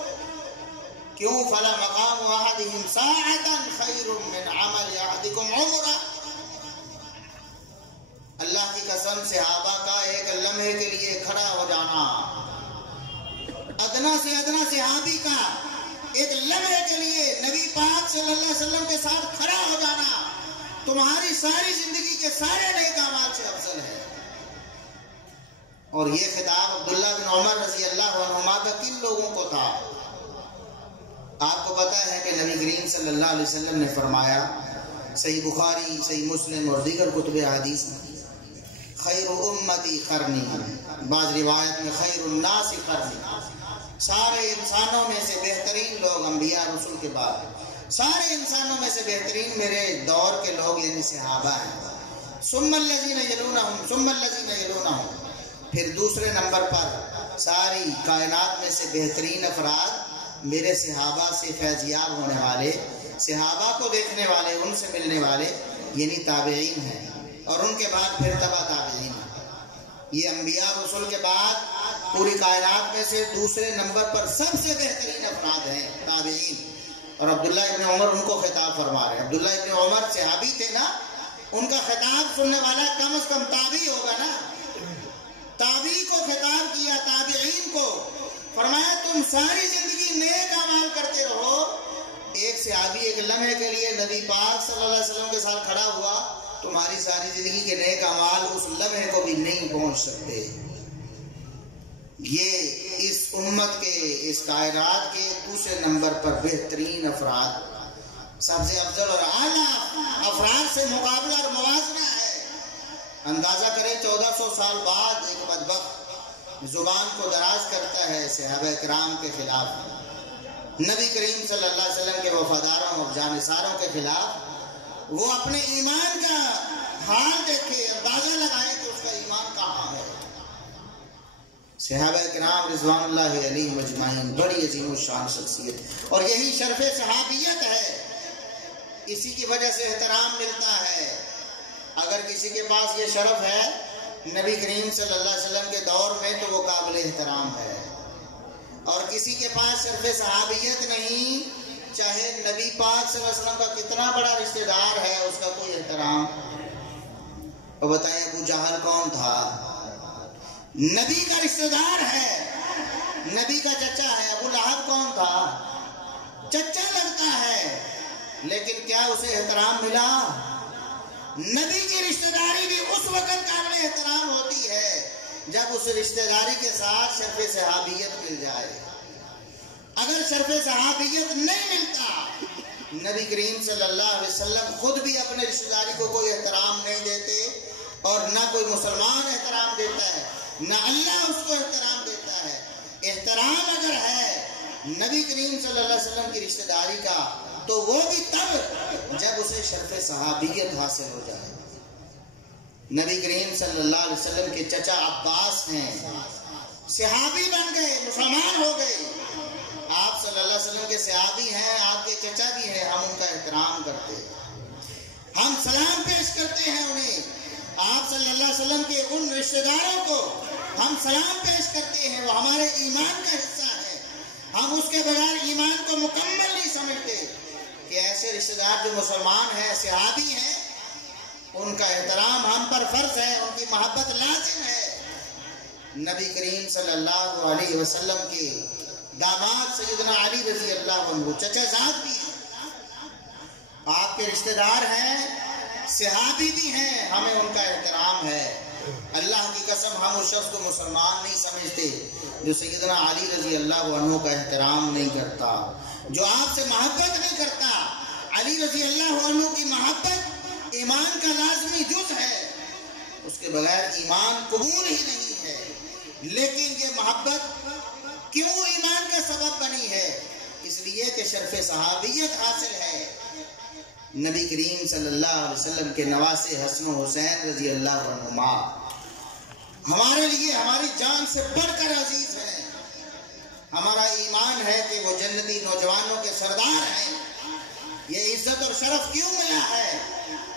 کیوں؟ فلا مقام احدہم ساعۃ خیر من عمل احدکم عمرہ. اللہ کی قسم صحابہ کا ایک لمحے کے لیے کھڑا ہو جانا، ادنا سے ادنا صحابی کا ایک لمحے کے لیے نبی پاک صلی اللہ علیہ وسلم کے ساتھ کھڑا ہو جانا تمہاری ساری زندگی کے سارے نیک اعمال سے افضل ہے. اور یہ خطاب عبداللہ بن عمر رضی اللہ عنہما کا کن لوگوں کو تھا؟ آپ کو پتا ہے کہ نبی کریم صلی اللہ علیہ وسلم نے فرمایا، صحیح بخاری، صحیح مسلم اور دیگر کتب حدیث میں، خیر امتی قرنی، بعض روایت میں خیر الناس قرنی، سارے انسانوں میں سے بہترین لوگ انبیاء رسول کے بعد، سارے انسانوں میں سے بہترین میرے دور کے لوگ یعنی صحابہ ہیں. ثم الذین یلونہم ثم الذین یلونہم، پھر دوسرے نمبر پر ساری کائنات میں سے بہترین افراد میرے صحابہ سے فیضیاب ہونے والے، صحابہ کو دیکھنے والے، ان سے ملنے والے، یعنی تابعین ہیں، اور ان کے بعد پھر تبع تابعین ہیں۔ یہ انبیاء رسول کے بعد پوری کائنات میں سے دوسرے نمبر پر سب سے بہترین افراد ہیں تابعین، اور عبداللہ ابن عمر ان کو خطاب فرما رہے ہیں۔ عبداللہ ابن عمر صحابی تھے نا، ان کا خطاب سننے والا کم از کم تابعی ہوگا نا۔ تابعی کو خطاب کیا، تابعین کو فرمایا تم ساری زندگی نیک اعمال کرتے رہو۔ ایک صحابی ایک لمحے کے لیے نبی پاک صلی اللہ علیہ وسلم کے ساتھ کھڑا ہوا، تمہاری ساری زندگی کے نیک اعمال اس لمحے کو بھی نہیں پہنچ سکتے۔ یہ اس امت کے، اس کائنات کے دوسرے نمبر پر بہترین افراد، سب سے افضل اور اعلیٰ افراد سے مقابلہ اور موازنہ ہے۔ اندازہ کریں 1400 سال بعد ایک بدبخت زبان کو دراز کرتا ہے صحابہ کرام کے خلاف، نبی کریم صلی اللہ علیہ وسلم کے وفاداروں اور جانثاروں کے خلاف، وہ اپنے ایمان کا حال دیکھے، اندازہ لگائے کہ اس کا ایمان کہاں ہے۔ صحابہ کرام رضوان اللہ علیہم اجمعین بڑی عظیم الشان شخصیت، اور یہی شرف صحابیت ہے، اسی کی وجہ سے احترام ملتا ہے۔ اگر کسی کے پاس یہ شرف ہے نبی کریم صلی اللہ علیہ وسلم کے دور میں تو وہ قابل احترام ہے، اور کسی کے پاس شرف صحابیت نہیں، چاہے نبی پاک صلی اللہ علیہ وسلم کا کتنا بڑا رشتہ دار ہے، اس کا کوئی احترام۔ اور بتائیں ابو جہل کون تھا؟ نبی کا رشتہ دار ہے، نبی کا چچا ہے۔ ابو لہب کون تھا؟ چچا لگتا ہے، لیکن کیا اسے احترام ملا؟ نبی کی رشتہ داری بھی اس وقت قابل احترام ہوتی ہے جب اس رشتہ داری کے ساتھ شرف صحابیت مل جائے۔ اگر شرف صحابیت نہیں ملتا، نبی کریم صلی اللہ علیہ وسلم خود بھی اپنے رشتہ داری کو کوئی احترام نہیں دیتے، اور نہ کوئی مسلمان احترام دیتا ہے، نہ اللہ اس کو احترام دیتا ہے۔ احترام اگر ہے نبی کریم صلی اللہ علیہ وسلم کی رشتہ داری کا، تو وہ بھی تب جب اسے شرف صحابیت حاصل ہو جائے۔ نبی کریم صلی اللہ علیہ وسلم کے چچا عباس ہیں، صحابی بن گئے، مسلمان ہو گئے۔ آپ صلی اللہ علیہ وسلم کے صحابی ہیں، آپ کے چچا بھی ہیں، ہم ان کا احترام کرتے ہیں، ہم سلام پیش کرتے ہیں انہیں۔ آپ صلی اللہ علیہ وسلم کے ان رشتہ داروں کو ہم سلام پیش کرتے ہیں، وہ ہمارے ایمان کا حصہ ہے، ہم اس کے بغیر ایمان کو مکمل نہیں سمجھتے۔ کہ ایسے رشتہ دار جو مسلمان ہیں، صحابی ہیں، ان کا احترام ہم پر فرض ہے، ان کی محبت لازم ہے۔ نبی کریم صلی اللہ علیہ وسلم کے داماد سیدنا علی رضی اللہ عنہ چچا زاد بھی ہیں، آپ کے رشتہ دار ہیں، صحابی بھی ہیں، ہمیں ان کا احترام ہے۔ اللہ کی قسم ہم اس شخص کو مسلمان نہیں سمجھتے جو سیدنا علی رضی اللہ عنہ کا احترام نہیں کرتا، جو آپ سے محبت نہیں کرتا۔ علی رضی اللہ عنہ کی محبت ایمان کا لازمی جز ہے، اس کے بغیر ایمان قبول ہی نہیں ہے۔ لیکن یہ محبت کیوں ایمان کا سبب بنی ہے؟ اس لیے کہ شرف صحابیت حاصل ہے۔ نبی کریم صلی اللہ علیہ وسلم کے نواسے حسن و حسین رضی اللہ عنہما ہمارے لیے ہماری جان سے بڑھ کر عزیز ہیں۔ ہمارا ایمان ہے کہ وہ جنتی نوجوانوں کے سردار ہیں۔ یہ عزت اور شرف کیوں ملا ہے؟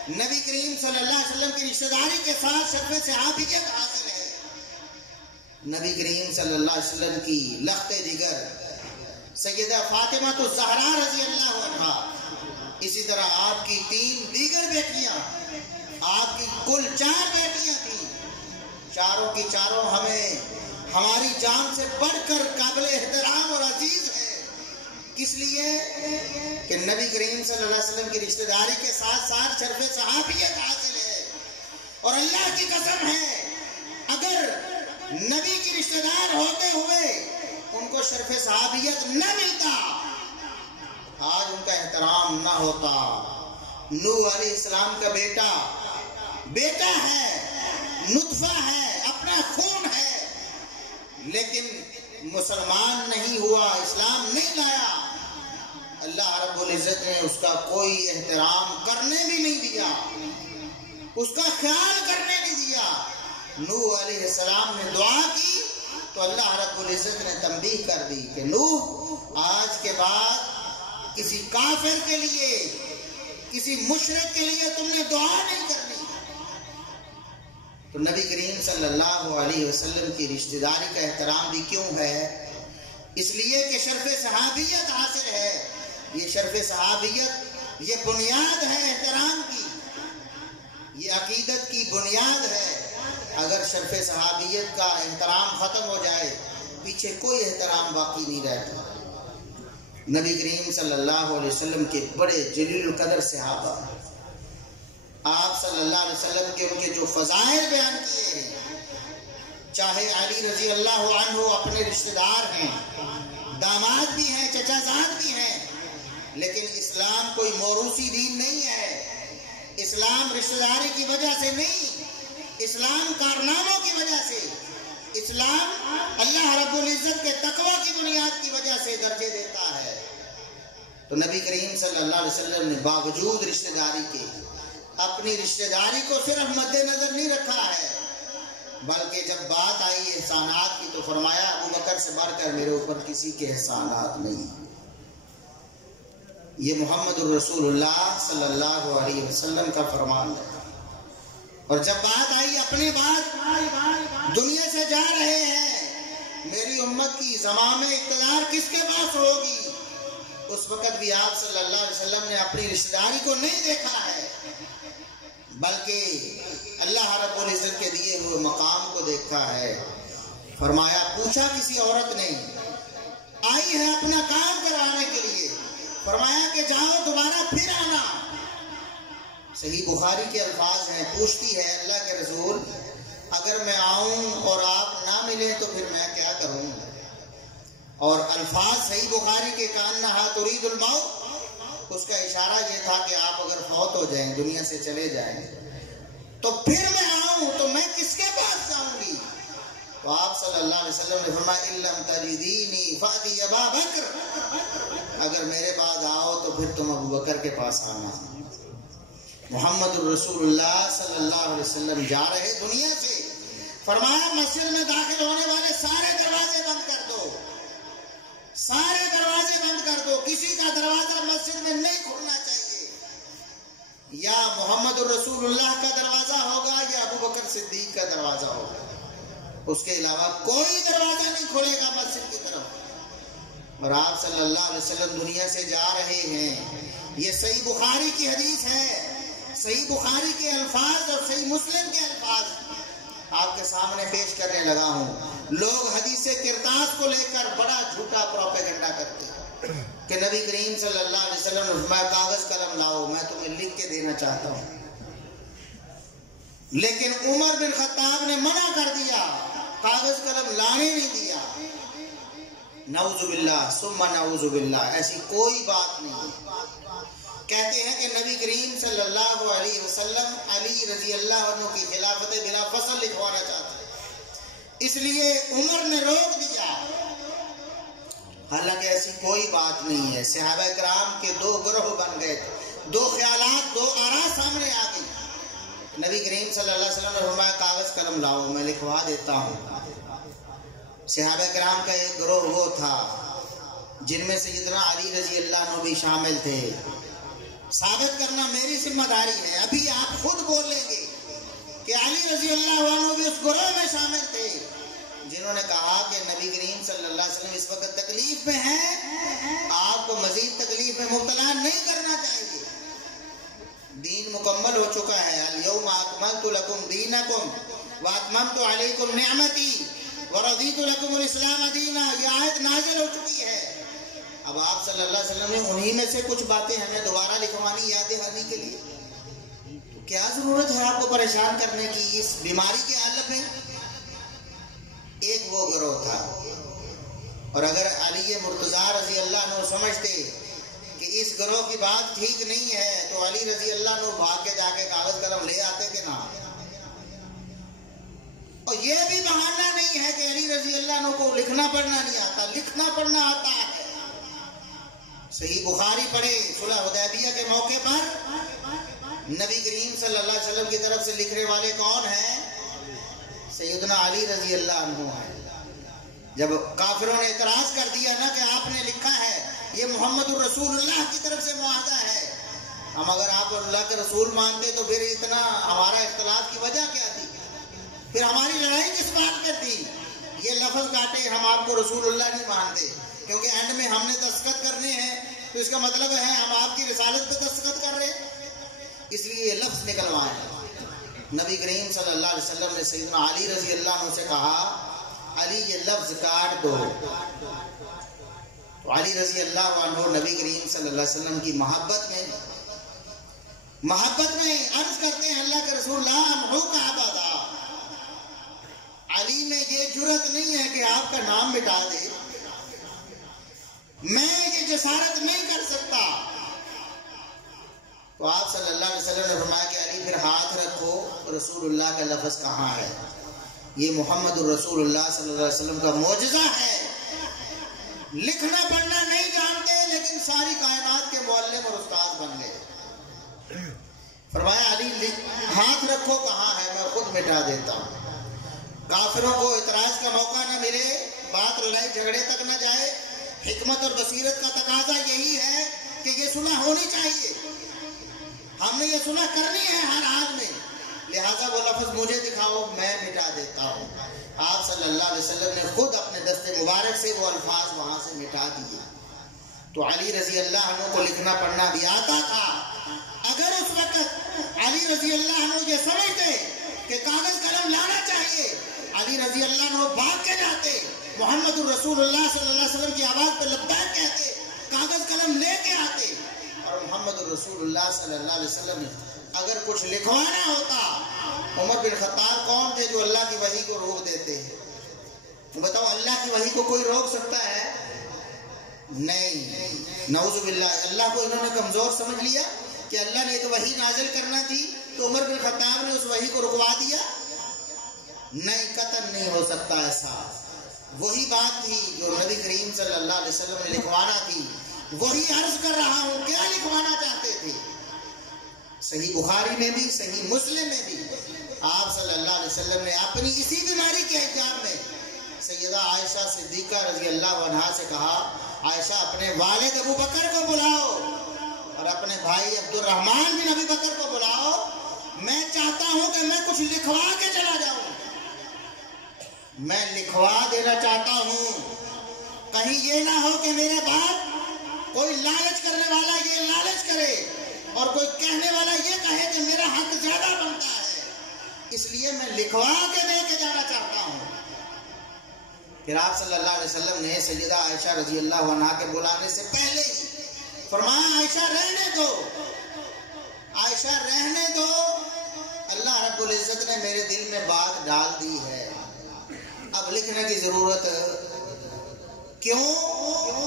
نبی کریم صلی اللہ علیہ وسلم کی رشتہ داری کے ساتھ شرف صحابیت حاصل ہے۔ نبی کریم صلی اللہ علیہ وسلم کی لخت جگر سیدہ فاطمہ الزہرا رضی اللہ عنہا، اسی طرح آپ کی 3 دیگر بیٹیاں، آپ کی کل 4 بیٹیاں تھیں، چاروں کی چاروں ہمیں ہماری جان سے بڑھ کر قابل احترام اور عزیز ہے۔ کس لیے کہ نبی کریم صلی اللہ علیہ وسلم کی رشتہ داری کے ساتھ ساتھ شرف صحابیت حاصل ہے۔ اور اللہ کی قسم ہے، اگر نبی کی رشتہ دار ہوتے ہوئے ان کو شرف صحابیت نہ ملتا، آج ان کا احترام نہ ہوتا۔ نوح علیہ السلام کا بیٹا ہے، نطفہ ہے، اپنا خون ہے، لیکن مسلمان نہیں ہوا، اسلام نہیں لایا، اللہ رب العزت نے اس کا کوئی احترام کرنے بھی نہیں دیا۔ اس کا خیال کرنے نہیں دیا. نوح علیہ السلام نے دعا کی تو اللہ رب العزت نے تنبیہ کر دی کہ نوح آج کے بعد کسی کافر کے لیے، کسی مشرک کے لیے تم نے دعا نہیں کرنی. تو نبی کریم صلی اللہ علیہ وسلم کی رشتہ داری کا احترام بھی کیوں ہے؟ اس لیے کہ شرف صحابیت حاصل ہے. یہ شرف صحابیت یہ بنیاد ہے احترام کی، یہ عقیدت کی بنیاد ہے. اگر شرف صحابیت کا احترام ختم ہو جائے پیچھے کوئی احترام باقی نہیں رہتا. نبی کریم صلی اللہ علیہ وسلم کے بڑے جلیل القدر صحابہ، آپ صلی اللہ علیہ وسلم کے ان کے جو فضائل بیان کیے ہیں، چاہے علی رضی اللہ عنہ اپنے رشتہ دار ہیں، داماد بھی ہیں، چچا زاد بھی ہیں، لیکن اسلام کوئی موروثی دین نہیں ہے. اسلام رشتہ داری کی وجہ سے نہیں، اسلام کارناموں کی وجہ سے، اسلام اللہ رب العزت کے تقوی کی بنیاد کی وجہ سے درجے دیتا ہے. تو نبی کریم صلی اللہ علیہ وسلم نے باوجود رشتہ داری کے اپنی رشتہ داری کو صرف مد نظر نہیں رکھا ہے، بلکہ جب بات آئی احسانات کی تو فرمایا ابو بکر سے بڑھ کر میرے اوپر کسی کے احسانات نہیں. یہ محمد الرسول اللہ صلی اللہ علیہ وسلم کا فرمان ہے. اور جب بات آئی اپنی بات دنیا سے جا رہے ہیں، میری امت کی زمام اقتدار کس کے پاس ہوگی، اس وقت بھی آپ صلی اللہ علیہ وسلم نے اپنی رشتہ داری کو نہیں دیکھا ہے، بلکہ اللہ رب العزت کے دیے ہوئے مقام کو دیکھا ہے. فرمایا پوچھا کسی عورت نے، آئی ہے اپنا کام کروانے کے لیے، فرمایا کہ جاؤ دوبارہ پھر آنا. صحیح بخاری کے الفاظ ہیں، پوچھتی ہے اللہ کے رسول اگر میں آؤں اور آپ نہ ملیں تو پھر میں کیا کروں؟ اور الفاظ صحیح بخاری کے کانہا ترید الموت، اس کا اشارہ یہ تھا کہ آپ اگر فوت ہو جائیں، دنیا سے چلے جائیں تو پھر میں آؤں تو میں کس کے پاس جاؤں گی؟ تو آپ صلی اللہ علیہ وسلم نے فرمایا ان لم تجدینی فاتی ابا بکر، اگر میرے بعد آؤ تو پھر تم ابو بکر کے پاس آنا. محمد الرسول اللہ صلی اللہ علیہ وسلم جا رہے دنیا سے، فرمایا مسجد میں داخل ہونے والے سارے دروازے بند کر دو، سارے دروازے بند کر دو، کسی کا دروازہ مسجد میں نہیں کھلنا چاہیے. یا محمد الرسول اللہ کا دروازہ ہوگا یا ابو بکر صدیق کا دروازہ ہوگا، اس کے علاوہ کوئی دروازہ نہیں کھلے گا مسجد کی طرف. اور آپ صلی اللہ علیہ وسلم دنیا سے جا رہے ہیں. یہ صحیح بخاری کی حدیث ہے، صحیح بخاری کے الفاظ اور صحیح مسلم کے الفاظ آپ کے سامنے پیش کرنے لگا ہوں. لوگ حدیث کرتاس کو لے کر بڑا جھوٹا پروپیگنڈا کرتے ہیں کہ نبی کریم صلی اللہ علیہ وسلم نے فرمایا کاغذ قلم لاؤ میں تمہیں لکھ کے دینا چاہتا ہوں، لیکن عمر بن خطاب نے منع کر دیا، کاغذ قلم لانے نہیں دیا. نعوذ باللہ ثم نعوذ باللہ، ایسی کوئی بات نہیں. کہتے ہیں کہ نبی کریم صلی اللہ علیہ وسلم علی رضی اللہ عنہ کی خلافت بلا فصل لکھوانا چاہتے، اس لیے عمر نے روک دیا. حالانکہ ایسی کوئی بات نہیں ہے. صحابہ کرام کے دو گروہ بن گئے، دو خیالات، دو آراء سامنے آ گئی. نبی کریم صلی اللہ علیہ وسلم نے فرمایا کاغذ قلم لاؤ میں لکھوا دیتا ہوں. صحابہ کرام کا ایک گروہ وہ تھا جن میں سیدنا علی رضی اللہ عنہ بھی شامل تھے. ثابت کرنا میری ذمہ داری ہے، ابھی آپ خود بول لیں گے کہ علی رضی اللہ عنہ بھی اس گروہ میں شامل تھے جنہوں نے کہا کہ نبی کریم صلی اللہ علیہ وسلم اس وقت تکلیف میں ہیں، آپ کو مزید تکلیف میں مبتلا نہیں کرنا چاہیے، دین مکمل ہو چکا ہے. الیوم اکملت لکم دینکم واتممت علیکم نعمتی ورضیت لکم الاسلام دینا، یہ آیت نازل ہو چکی ہے. اب آپ صلی اللہ علیہ وسلم نے انہی میں سے کچھ باتیں ہمیں دوبارہ لکھوانی، یاد دہانی کے لیے. تو کیا ضرورت ہے آپ کو پریشان کرنے کی اس بیماری کے حالت میں؟ ایک وہ گروہ تھا. اور اگر علی مرتضیٰ رضی اللہ عنہ سمجھتے کہ اس گروہ کی بات ٹھیک نہیں ہے تو علی رضی اللہ عنہ بھاگ کے جا کے کاغذ قلم لے آتے کہ نہ. اور یہ بھی بہانہ نہیں ہے کہ علی رضی اللہ عنہ کو لکھنا پڑھنا نہیں آتا، لکھنا پڑھنا آتا ہے. صحیح بخاری پڑھے، صلح حدیبیہ کے موقع پر نبی کریم صلی اللہ علیہ وسلم کی طرف سے لکھنے والے کون ہیں؟ سیدنا علی رضی اللہ عنہ ہیں۔ جب کافروں نے اعتراض کر دیا نا کہ آپ نے لکھا ہے یہ محمد الرسول اللہ کی طرف سے معاہدہ ہے، ہم اگر آپ اللہ کے رسول مانتے تو پھر اتنا ہمارا اختلاف کی وجہ کیا تھی؟ پھر ہماری لڑائی کس بات پر تھی؟ یہ لفظ کاٹے ہم آپ کو رسول اللہ نہیں مانتے، کیونکہ اینڈ میں ہم نے دستخط کرنے ہیں تو اس کا مطلب ہے ہم آپ کی رسالت پہ دستخط کر رہے ہیں، اس لیے یہ لفظ نکلوائے۔ نبی کریم صلی اللہ علیہ وسلم نے سیدنا علی رضی اللہ عنہ سے کہا علی یہ لفظ کاٹ دو، تو علی رضی اللہ عنہ نبی کریم صلی اللہ علیہ وسلم کی محبت میں عرض کرتے ہیں اللہ کے رسول اللہ امحو کا آبادا، علی میں یہ جرت نہیں ہے کہ آپ کا نام مٹا دے، میں یہ جسارت نہیں کر سکتا۔ تو آپ صلی اللہ علیہ وسلم نے فرمایا کہ علی پھر ہاتھ رکھو، رسول اللہ کا لفظ کہاں ہے؟ یہ محمد الرسول اللہ صلی اللہ علیہ وسلم کا معجزہ ہے۔ لکھنا پڑھنا نہیں جانتے لیکن ساری کائنات کے معلم اور استاد بن گئے۔ فرمایا علی ہاتھ رکھو، کہاں ہے؟ میں خود مٹا دیتا ہوں۔ کافروں کو اعتراض کا موقع نہ ملے، بات لڑائی جھگڑے تک نہ جائے۔ حکمت اور بصیرت کا تقاضا یہی ہے کہ یہ صلح ہونی چاہیے، ہم نے یہ صلح کرنی ہے ہر حال میں، لہذا وہ لفظ مجھے دکھاؤ، میں مٹا دیتا ہوں۔ آپ صلی اللہ علیہ وسلم نے خود اپنے دست مبارک سے وہ الفاظ وہاں سے مٹا دیے۔ تو علی رضی اللہ عنہ کو لکھنا پڑھنا بھی آتا تھا۔ اگر اس وقت علی رضی اللہ عنہ یہ سمجھتے کہ کاغذ قلم لانا چاہیے، علی رضی اللہ عنہ بھاگ کے جاتے، محمد الرسول اللہ صلی اللہ علیہ وسلم کی آواز پہ لبیک کہتے، کاغذ قلم لے کے آتے، اور محمد الرسول اللہ صلی اللہ علیہ وسلم اگر کچھ لکھوانا ہوتا، عمر بن خطاب کون تھے جو اللہ کی وحی کو روک دیتے ہیں؟ بتاؤ اللہ کی وحی کو کوئی روک سکتا ہے؟ نہیں، نعوذ باللہ۔ اللہ کو انہوں نے کمزور سمجھ لیا کہ اللہ نے ایک وحی نازل کرنا تھی تو عمر بن خطاب نے اس وحی کو رکوا دیا؟ نہیں، قطعاً نہیں ہو سکتا ایسا۔ وہی بات تھی جو نبی کریم صلی اللہ علیہ وسلم نے لکھوانا تھی، وہی عرض کر رہا ہوں۔ کیا لکھوانا چاہتے تھے؟ صحیح بخاری میں بھی صحیح مسلم میں بھی آپ صلی اللہ علیہ وسلم نے اپنی اسی بیماری کے ایام میں سیدہ عائشہ صدیقہ رضی اللہ عنہا سے کہا عائشہ اپنے والد ابو بکر کو بلاؤ اور اپنے بھائی عبد الرحمن بن ابی بکر کو بلاؤ، میں چاہتا ہوں کہ میں کچھ لکھوا کے چلا جاؤں، میں لکھوا دینا چاہتا ہوں، کہیں یہ نہ ہو کہ میرے بعد کوئی لالچ کرنے والا یہ لالچ کرے اور کوئی کہنے والا یہ کہے کہ میرا حق زیادہ بنتا ہے، اس لیے میں لکھوا کے دے کے جانا چاہتا ہوں۔ پھر آپ صلی اللہ علیہ وسلم نے سیدہ عائشہ رضی اللہ عنہا کے بلانے سے پہلے ہی فرمایا عائشہ رہنے دو، عائشہ رہنے دو، اللہ رب العزت نے میرے دل میں بات ڈال دی ہے، اب لکھنے کی ضرورت کیوں؟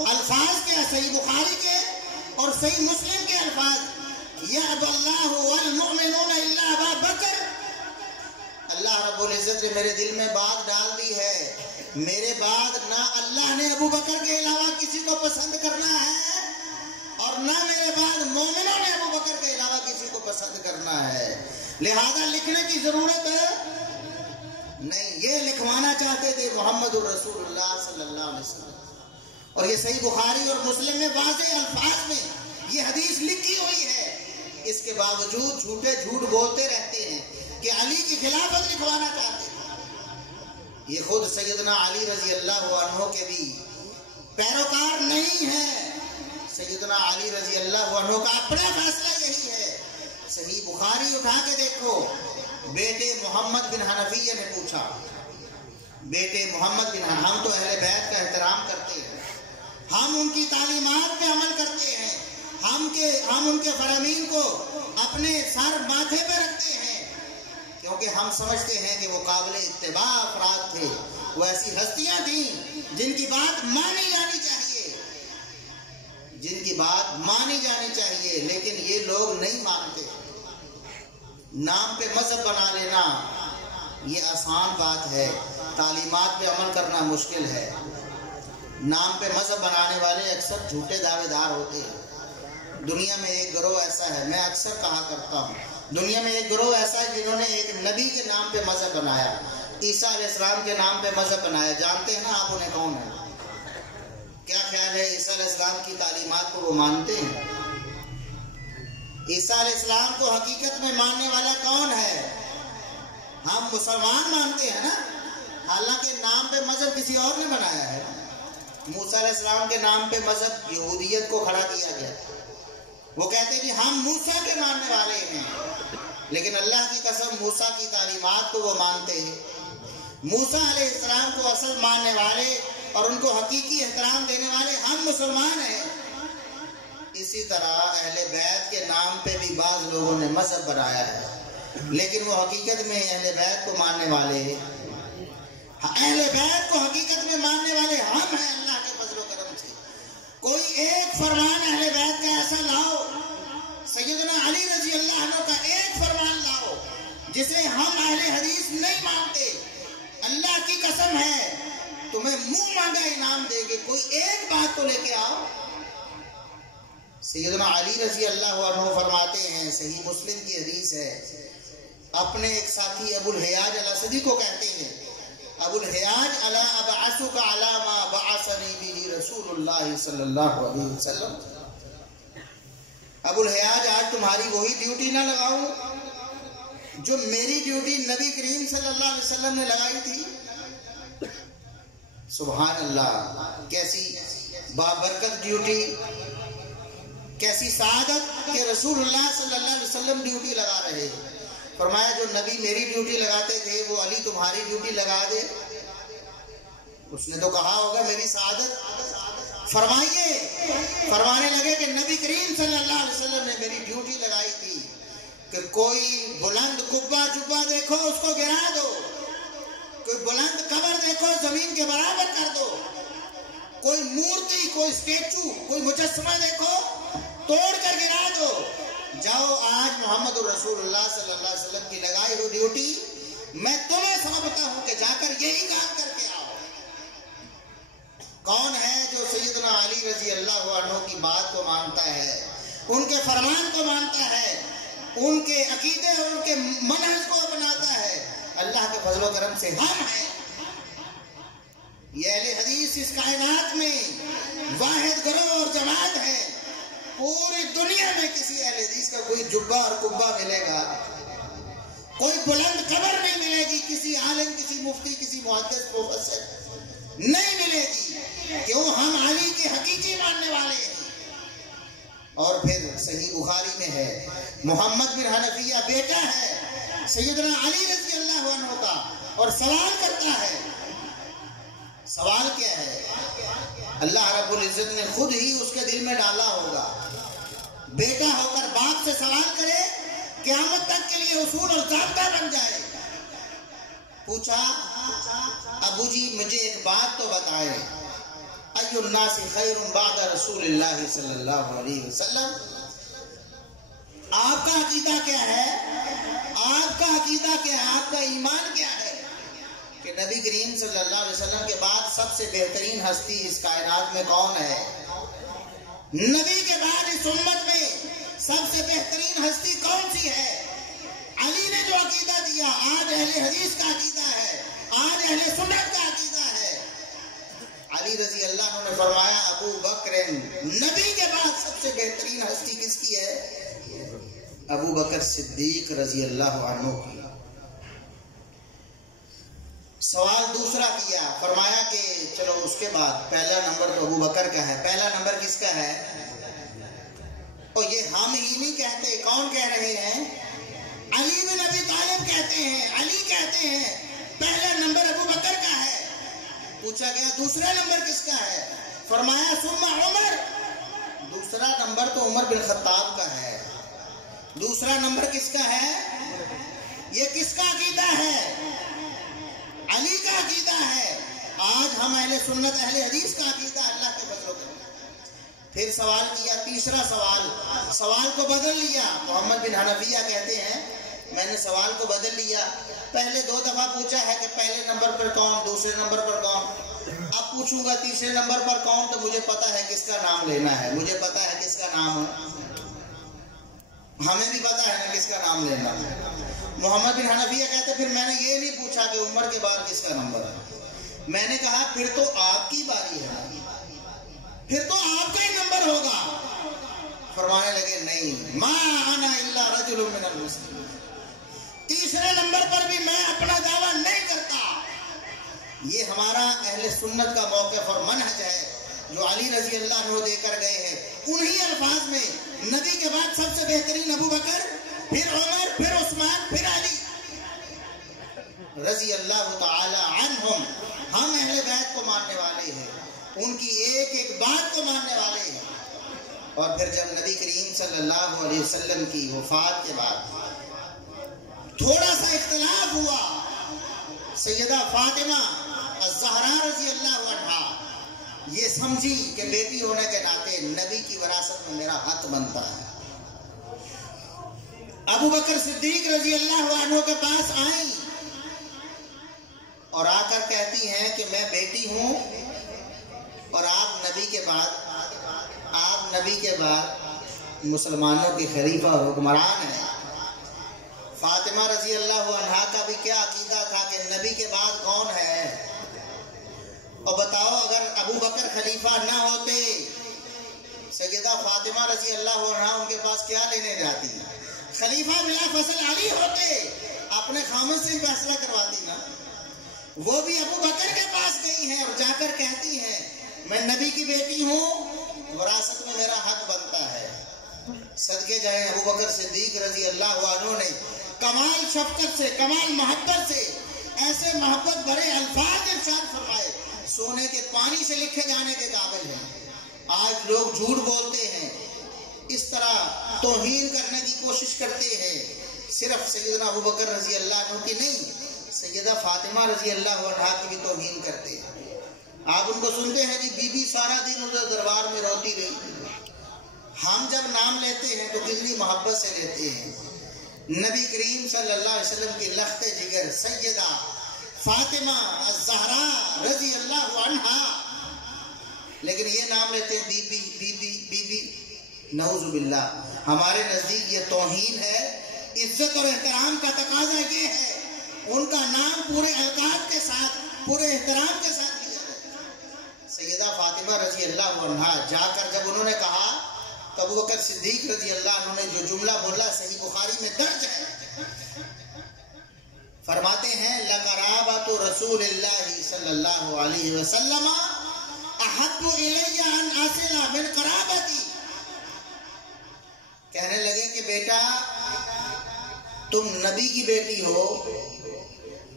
الفاظ کے صحیح بخاری کے اور صحیح مسلم کے الفاظ، یعب اللہ والمؤمنون الا ابا بکر، اللہ رب العزت نے میرے دل میں بات ڈال دی ہے، میرے بعد نہ اللہ نے ابو بکر کے علاوہ کسی کو پسند کرنا ہے اور نہ میرے بعد مومنوں نے ابو بکر کے علاوہ کسی کو پسند کرنا ہے، لہذا لکھنے کی ضرورت نہیں۔ یہ لکھوانا چاہتے تھے محمد الرسول اللہ صلی اللہ علیہ وسلم، اور یہ صحیح بخاری اور مسلم میں واضح الفاظ میں یہ حدیث لکھی ہوئی ہے، اس کے باوجود جھوٹ بولتے رہتے ہیں کہ علی کی خلافت لکھوانا چاہتے ہیں۔ یہ خود سیدنا علی رضی اللہ عنہ کے بھی پیروکار نہیں ہیں، سیدنا علی رضی اللہ عنہ کا اپنا فیصلہ یہی ہے۔ صحیح بخاری اٹھا کے دیکھو، بیٹے محمد بن حنفیہ نے پوچھا، بیٹے محمد بن حنفیہ، ہم تو اہل بیت کا احترام کرتے ہیں، ہم ان کی تعلیمات پہ عمل کرتے ہیں، ہم ان کے فرامین کو اپنے سر ماتھے پہ رکھتے ہیں، کیونکہ ہم سمجھتے ہیں کہ وہ قابل اتباع افراد تھے، وہ ایسی ہستیاں تھیں جن کی بات مانی جانی چاہیے، لیکن یہ لوگ نہیں مانتے۔ نام پہ مذہب بنا لینا یہ آسان بات ہے، تعلیمات پہ عمل کرنا مشکل ہے۔ نام پہ مذہب بنانے والے اکثر جھوٹے دعوے دار ہوتے ہیں، دنیا میں ایک گروہ ایسا ہے، میں اکثر کہا کرتا ہوں، دنیا میں ایک گروہ ایسا ہے جنہوں نے ایک نبی کے نام پہ مذہب بنایا، عیسیٰ علیہ السلام کے نام پہ مذہب بنایا. جانتے ہیں نا آپ انہیں کون ہے؟ کیا خیال ہے عیسیٰ علیہ السلام کی تعلیمات کو وہ مانتے ہیں؟ عیسیٰ علیہ السلام کو حقیقت میں ماننے والا کون ہے؟ ہم مسلمان مانتے ہیں نا، حالانکہ نام پہ مذہب کسی اور نے بنایا ہے. موسیٰ علیہ السلام کے نام پہ مذہب یہودیت کو کھڑا کیا گیا. وہ کہتے کہ ہم موسیٰ کے ماننے والے ہیں، لیکن اللہ کی قسم موسیٰ کی تعلیمات کو وہ مانتے ہیں. موسیٰ علیہ السلام کو اصل ماننے والے اور ان کو حقیقی احترام دینے والے ہم مسلمان ہیں. اسی طرح اہل بیت کے نام پہ بھی بعض لوگوں نے مذہب بنایا ہے، لیکن وہ حقیقت میں اہل بیت کو ماننے والے، اہل بیت کو حقیقت میں ماننے والے ہم ہیں اللہ کے فضل و کرم سے. کوئی ایک فرمان اہل بیت کا ایسا لاؤ، سیدنا علی رضی اللہ عنہ کا ایک فرمان لاؤ جسے ہم اہل حدیث نہیں مانتے. اللہ کی قسم ہے تمہیں منہ مانگا انعام دے گے. کوئی ایک بات تو لے کے آؤ. سیدنا علی رضی اللہ عنہ فرماتے ہیں، صحیح مسلم کی حدیث ہے، اپنے ایک ساتھی ابو الحیاج الاسدی کو کہتے ہیں، ابو الحیاج الا ابعثک علی ما بعثنی به رسول اللہ صلی اللہ علیہ وسلم. ابو الحیاج آج تمہاری وہی ڈیوٹی نہ لگاؤں جو میری ڈیوٹی نبی کریم صلی اللہ علیہ وسلم نے لگائی تھی. سبحان اللہ، کیسی بابرکت ڈیوٹی، کیسی سعادت کہ رسول اللہ صلی اللہ علیہ وسلم ڈیوٹی لگا رہے. فرمایا جو نبی میری ڈیوٹی لگاتے تھے وہ علی تمہاری ڈیوٹی لگا دے. اس نے تو کہا ہوگا میری سعادت. فرمانے لگے کہ نبی کریم صلی اللہ علیہ وسلم نے میری ڈیوٹی لگائی تھی کہ کوئی بلند قبہ جبہ دیکھو اس کو گرا دو، کوئی بلند قبر دیکھو زمین کے برابر کر دو، کوئی مورتی، کوئی اسٹیچو، کوئی مجسمہ دیکھو توڑ کر گرا دو. جاؤ آج محمد الرسول اللہ صلی اللہ علیہ وسلم کی لگائی ہوئی ڈیوٹی میں تمہیں سونپتا ہوں کہ جا کر یہی کام کر کے آؤ. کون ہے جو سیدنا علی رضی اللہ عنہ کی بات کو مانتا ہے، ان کے فرمان کو مانتا ہے، ان کے عقیدے اور ان کے منہج کو اپناتا ہے؟ اللہ کے فضل و کرم سے ہم ہیں. یہ اہل حدیث اس کائنات میں واحد گروہ اور جماعت ہے. پوری دنیا میں کسی اہل حدیث کا کوئی جبہ اور قبہ ملے گا، کوئی بلند قبر نہیں ملے گی، کسی عالم، کسی مفتی، کسی محدث پروفیسر نہیں ملے گی. کیوں؟ ہم علی کے حقیقی ماننے والے ہیں. اور پھر صحیح بخاری میں ہے، محمد بن حنفیہ بیٹا ہے سیدنا علی رضی اللہ عنہ کا، اور سوال کرتا ہے. سوال کیا ہے؟ اللہ رب العزت نے خود ہی اس کے دل میں ڈالا ہوگا. بیٹا ہو کر باپ سے سوال کرے، قیامت تک کے لیے اصول اور ضابطہ بن جائے. پوچھا ابو جی مجھے ایک بات تو بتائیں، ای الناس خیر بعد رسول اللہ صلی اللہ علیہ وسلم، آپ کا عقیدہ کیا ہے؟ آپ کا عقیدہ کیا ہے؟ آپ کا ایمان کیا ہے کہ نبی کریم صلی اللہ علیہ وسلم کے بعد سب سے بہترین ہستی اس کائنات میں کون ہے؟ نبی کے بعد اس امت میں سب سے بہترین ہستی کون سی ہے؟ علی نے جو عقیدہ دیا آج اہل حدیث کا عقیدہ ہے، آج اہل سنت کا عقیدہ ہے. علی رضی اللہ عنہ نے فرمایا ابو بکر، نبی کے بعد سب سے بہترین ہستی کس کی ہے؟ ابو بکر صدیق رضی اللہ عنہ کی. سوال دوسرا کیا، فرمایا کہ چلو اس کے بعد پہلا نمبر تو ابو بکر کا ہے، پہلا نمبر کس کا ہے؟ اور یہ ہم ہی نہیں کہتے، کون کہہ رہے ہیں؟ علی بن ابی طالب کہتے ہیں، علی کہتے ہیں پہلا نمبر ابو بکر کا ہے. پوچھا گیا دوسرا نمبر کس کا ہے؟ فرمایا ثم عمر، دوسرا نمبر تو عمر بن خطاب کا ہے. دوسرا نمبر کس کا ہے؟ یہ کس کا عقیدہ ہے؟ علی کا عقیدہ ہے. آج ہم اہل سنت اہل حدیث کا عقیدہ اللہ کے فضل و کرم. پھر سوال کیا، تیسرا سوال کو بدل لیا. محمد بن حنفیہ کہتے ہیں میں نے سوال کو بدل لیا. پہلے 2 دفعہ پوچھا ہے کہ پہلے نمبر پر کون، دوسرے نمبر پر کون، اب پوچھوں گا تیسرے نمبر پر کون تو مجھے پتا ہے کس کا نام لینا ہے، مجھے پتا ہے کس کا نام ہے. ہمیں بھی پتا ہے نا کس کا نام لینا. محمد بن حنفیہ کہتے پھر میں نے یہ نہیں پوچھا کہ عمر کے بعد کس کا نمبر ہے. میں نے کہا پھر تو آپ کی باری ہے, پھر تو آپ کا ہی نمبر ہوگا. فرمانے لگے نہیں, ما انا الا رجل من المسلمین, تیسرے نمبر پر بھی میں اپنا دعویٰ نہیں کرتا. یہ ہمارا اہل سنت کا موقف اور منہج ہے جو علی رضی اللہ عنہ دے کر گئے ہیں. انہی الفاظ میں نبی کے بعد سب سے بہترین ابو بکر, پھر عمر, پھر عثمان, پھر علی رضی اللہ تعالی عنہم. ہم اہل بیت کو ماننے والے ہیں, ان کی ایک ایک بات کو ماننے والے ہیں. اور پھر جب نبی کریم صلی اللہ علیہ وسلم کی وفات کے بعد تھوڑا سا اختلاف ہوا, سیدہ فاطمہ الزہرا رضی اللہ عنہا یہ سمجھی کہ بیٹی ہونے کے ناطے نبی کی وراثت میں میرا حق بنتا ہے. ابو بکر صدیق رضی اللہ عنہ کے پاس آئیں اور آ کر کہتی ہیں کہ میں بیٹی ہوں اور آپ نبی کے بعد مسلمانوں کے خلیفہ اور حکمران ہیں. فاطمہ رضی اللہ عنہا کا بھی کیا عقیدہ تھا کہ نبی کے بعد کون ہے. اور بتاؤ اگر ابو بکر خلیفہ نہ ہوتے, سیدہ فاطمہ رضی اللہ عنہا ان کے پاس کیا لینے جاتی؟ خلیفہ بلا فصل علی ہوتے, اپنے خامد سے فیصلہ کرواتی نا. وہ بھی ابو بکر کے پاس گئی ہیں اور جا کر کہتی ہیں میں نبی کی بیٹی ہوں, وراثت میں میرا حق بنتا ہے. صدقے جائیں ابو بکر صدیق رضی اللہ عنہ نے کمال شفقت سے, کمال محبت سے ایسے محبت بھرے الفاظ ارشاد فرمائے, سونے کے پانی سے لکھے جانے کے قابل ہیں. آج لوگ جھوٹ بولتے ہیں, اس طرح توہین کرنے کی کوشش کرتے ہیں. صرف سیدنا ابو بکر رضی اللہ عنہ کی نہیں, سیدہ فاطمہ رضی اللہ عنہا کی بھی توہین کرتے ہیں. آپ ان کو سنتے ہیں کہ بی بی سارا دن ادھر دربار میں روتی رہی. ہم جب نام لیتے ہیں تو کتنی محبت سے لیتے ہیں. نبی کریم صلی اللہ علیہ وسلم کی لخت جگر سیدہ فاطمہ الزہرا رضی اللہ عنہا, لیکن یہ نام لیتے ہیں بی بی بی بی بی بی. نعوذ باللہ, ہمارے نزدیک یہ توہین ہے. عزت اور احترام کا تقاضا یہ ہے ان کا نام پورے القاب کے ساتھ, پورے احترام کے ساتھ لیا جائے. سیدہ فاطمہ رضی اللہ عنہا جا کر جب انہوں نے کہا تو ابو بکر صدیق رضی اللہ عنہ نے جو جملہ بولا صحیح بخاری میں درج ہے, فرماتے ہیں لقرابۃ رسول اللہ صلی اللہ علیہ وسلم احب الی ان اصل من قرابتی. کہنے لگے کہ بیٹا تم نبی کی بیٹی ہو,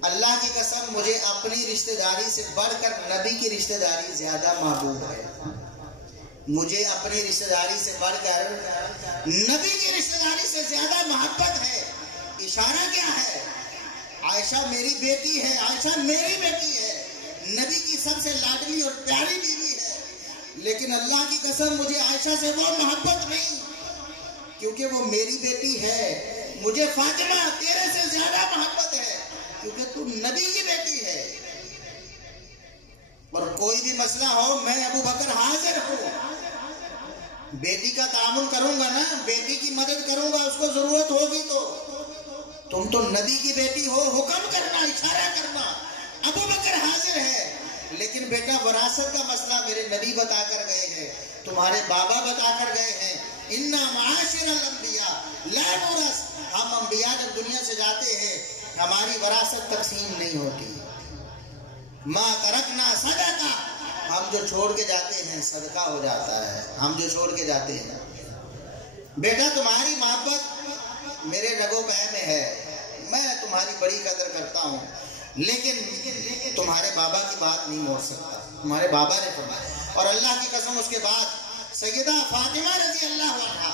اللہ کی قسم مجھے اپنی رشتہ داری سے بڑھ کر نبی کی رشتہ داری زیادہ محبوب ہے. مجھے اپنی رشتہ داری سے بڑھ کر نبی کی رشتہ داری سے زیادہ محبت ہے. اشارہ کیا ہے؟ عائشہ میری بیٹی ہے, عائشہ میری بیٹی ہے, نبی کی سب سے لاڈلی اور پیاری بیوی ہے, لیکن اللہ کی قسم مجھے عائشہ سے وہ محبت نہیں, کیونکہ وہ میری بیٹی ہے. مجھے فاطمہ تیرے سے زیادہ محبت ہے کیونکہ تو نبی کی بیٹی ہے. اور کوئی بھی مسئلہ ہو میں ابو بکر حاضر ہوں, بیٹی کا تعامل کروں گا نا, بیٹی کی مدد کروں گا, اس کو ضرورت ہوگی تو. تم تو نبی کی بیٹی ہو, حکم کرنا, اشارہ کرنا. ابو بکر حاضر ہے, لیکن بیٹا وراثت کا مسئلہ میرے نبی بتا کر گئے ہیں, تمہارے بابا بتا کر گئے ہیں. انا معاشر الانبیاء لا نورث, ہم انبیاء جب دنیا سے جاتے ہیں ہماری وراثت تقسیم نہیں ہوتی. ما ترکنا صدقہ, ہم جو چھوڑ کے جاتے ہیں صدقہ ہو جاتا ہے, ہم جو چھوڑ کے جاتے ہیں. بیٹا تمہاری محبت میرے رگو پہ میں ہے, میں تمہاری بڑی قدر کرتا ہوں, لیکن تمہارے بابا کی بات نہیں موڑ سکتا. تمہارے بابا نے فرمایا. اور اللہ کی قسم اس کے بعد سیدہ فاطمہ رضی اللہ عنہا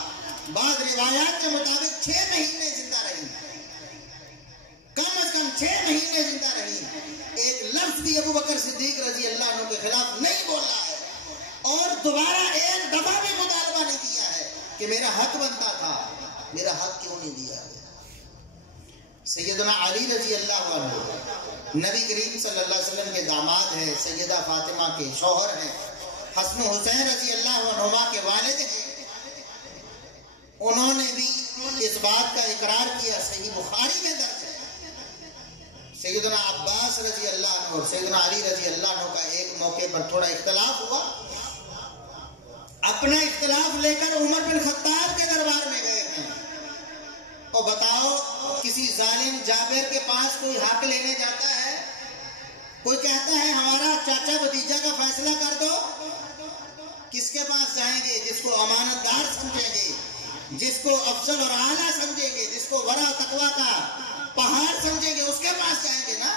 بعض روایات کے مطابق 6 مہینے زندہ رہی, کم از کم 6 مہینے زندہ رہی. ایک لفظ بھی ابو بکر صدیق رضی اللہ عنہ کے خلاف نہیں بولا ہے, اور دوبارہ ایک دفعہ بھی مطالبہ نہیں کیا ہے کہ میرا حق بنتا تھا, میرا حق کیوں نہیں دیا. سیدنا علی رضی اللہ عنہ نبی کریم صلی اللہ علیہ وسلم کے داماد ہیں, سیدہ فاطمہ کے شوہر ہیں, حسن حسین رضی اللہ عنہما کے والد ہیں. انہوں نے بھی اس بات کا اقرار کیا، صحیح بخاری میں درج ہے۔ سیدنا عباس رضی اللہ عنہ اور سیدنا علی رضی اللہ عنہ کا ایک موقع پر تھوڑا اختلاف ہوا، اپنا اختلاف لے کر عمر بن خطاب کے دربار میں گئے ہیں، اور بتاؤ کسی ظالم جابر کے پاس کوئی حق لینے جاتا ہے، کوئی کہتا ہے ہمارا چاچا بھتیجا کا فیصلہ کر دو، کس کے پاس جائیں گے؟ جس کو امانت دار سمجھیں گے، جس کو افضل اور اعلیٰ سمجھیں گے، جس کو ورع تقویٰ کا پہاڑ سمجھیں گے، اس کے پاس جائیں گے نا۔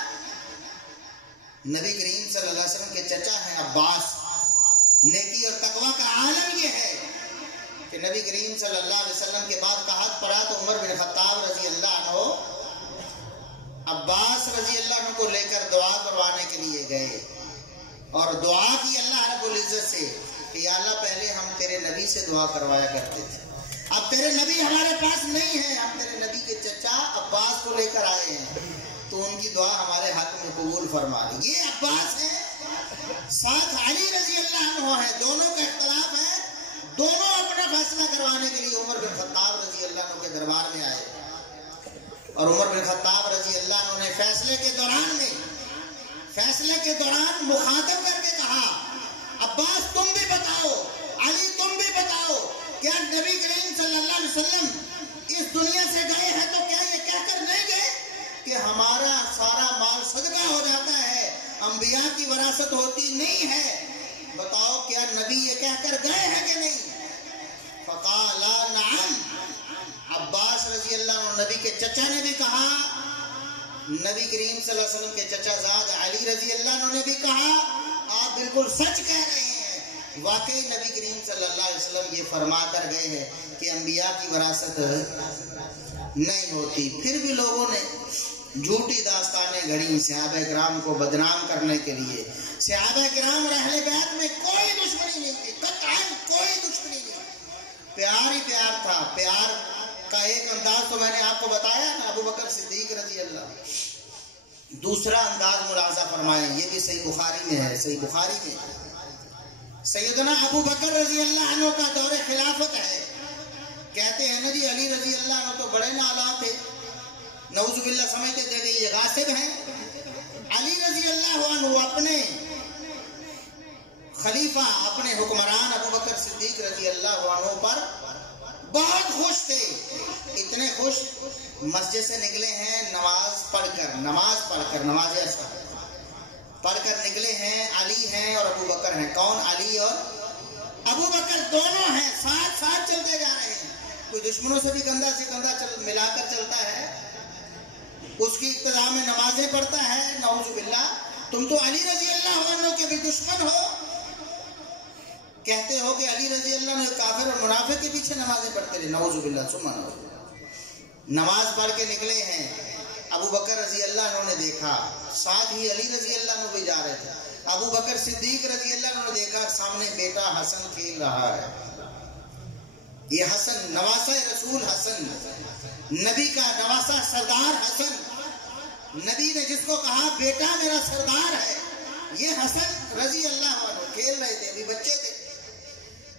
نبی کریم صلی اللہ علیہ وسلم کے چچا ہیں عباس۔ نیکی اور تقویٰ کا عالم یہ ہے کہ نبی کریم صلی اللہ علیہ وسلم کے بعد قحط پڑا تو عمر بن خطاب رضی اللہ عنہ عباس رضی اللہ عنہ کو لے کر دعا کروانے کے لیے گئے، اور دعا کی اللہ رب العزت سے کہ یا اللہ پہلے ہم تیرے نبی سے دعا کروایا کرتے تھے، اب تیرے نبی ہمارے پاس نہیں ہے، ہم تیرے نبی کے چچا عباس کو لے کر آئے ہیں، تو ان کی دعا ہمارے حق میں قبول فرما لی۔ یہ عباس ہے، ساتھ علی رضی اللہ عنہ ہے، دونوں کا اختلاف ہے، دونوں اپنا فیصلہ کروانے کے لیے عمر بن خطاب رضی اللہ عنہ کے دربار میں آئے، اور عمر بن خطاب رضی اللہ عنہ نے فیصلے کے دوران مخاطب کر کے کہا عباس تم بھی بتاؤ، علی تم بھی بتاؤ، کیا نبی کریم صلی اللہ علیہ وسلم اس دنیا سے گئے ہیں تو کیا یہ کہہ کر نہیں گئے کہ ہمارا سارا مال صدقہ ہو جاتا ہے، انبیاء کی وراثت ہوتی نہیں ہے؟ بتاؤ کیا نبی یہ کہہ کر گئے ہیں کہ نہیں؟ فقالا نعم، عباس رضی اللہ عنہ نبی کے چچا نے بھی کہا، نبی کریم صلی اللہ علیہ وسلم کے چچا زاد علی رضی اللہ عنہ نے بھی کہا آپ بالکل سچ کہہ رہے ہیں، واقعی نبی کریم صلی اللہ علیہ وسلم یہ فرما کر گئے ہیں کہ انبیاء کی وراثت نہیں ہوتی۔ پھر بھی لوگوں نے جھوٹی داستانیں گھڑی صحابہ کرام کو بدنام کرنے کے لیے۔ صحابہ کرام اور اہل بیت میں کوئی دشمنی نہیں تھی، قطعاً کوئی دشمنی نہیں، پیار ہی پیار تھا۔ پیار کا ایک انداز تو میں نے آپ کو بتایا نا، ابو بکر صدیق رضی اللہ۔ دوسرا انداز ملاحظہ فرمائیں، یہ بھی صحیح بخاری میں ہے، صحیح بخاری میں سیدنا ابو بکر رضی اللہ عنہ کا دور خلافت ہے، کہتے ہیں نا جی علی رضی اللہ عنہ تو بڑے نالا تھے، نعوذ باللہ سمجھتے تھے کہ یہ غاصب ہیں۔ علی رضی اللہ عنہ اپنے خلیفہ، اپنے حکمران ابو بکر صدیق رضی اللہ عنہ پر بہت خوش تھے، اتنے خوش مسجد سے نکلے ہیں نماز پڑھ کر نماز عصر پڑھ کر نکلے ہیں، علی ہیں اور ابو بکر ہیں۔ کون؟ علی اور ابو بکر دونوں ہیں، ساتھ ساتھ چلتے جا رہے ہیں، کوئی دشمنوں سے بھی کندھا سے کندھا ملا کر چلتا ہے، اس کی ابتدا میں نمازیں پڑھتا ہے۔ نعوذ باللہ، تم تو علی رضی اللہ عنہ کے بھی دشمن ہو، کہتے ہو کہ علی رضی اللہ عنہ کافر اور منافق کے پیچھے نمازیں پڑھتے رہے۔ نعوذ باللہ ثم نعوذ۔ نماز پڑھ کے نکلے ہیں، ابو بکر رضی اللہ عنہ نے دیکھا، ساتھ ہی علی رضی اللہ عنہ بھی جا رہے تھے۔ ابو بکر صدیق رضی اللہ عنہ نے دیکھا سامنے بیٹا حسن کھیل رہا ہے، یہ حسن نواسہ رسول، حسن نبی کا نواسہ سردار، حسن نبی نے جس کو کہا بیٹا میرا سردار ہے، یہ حسن رضی اللہ عنہ کھیل رہے تھے، ابھی بچے تھے۔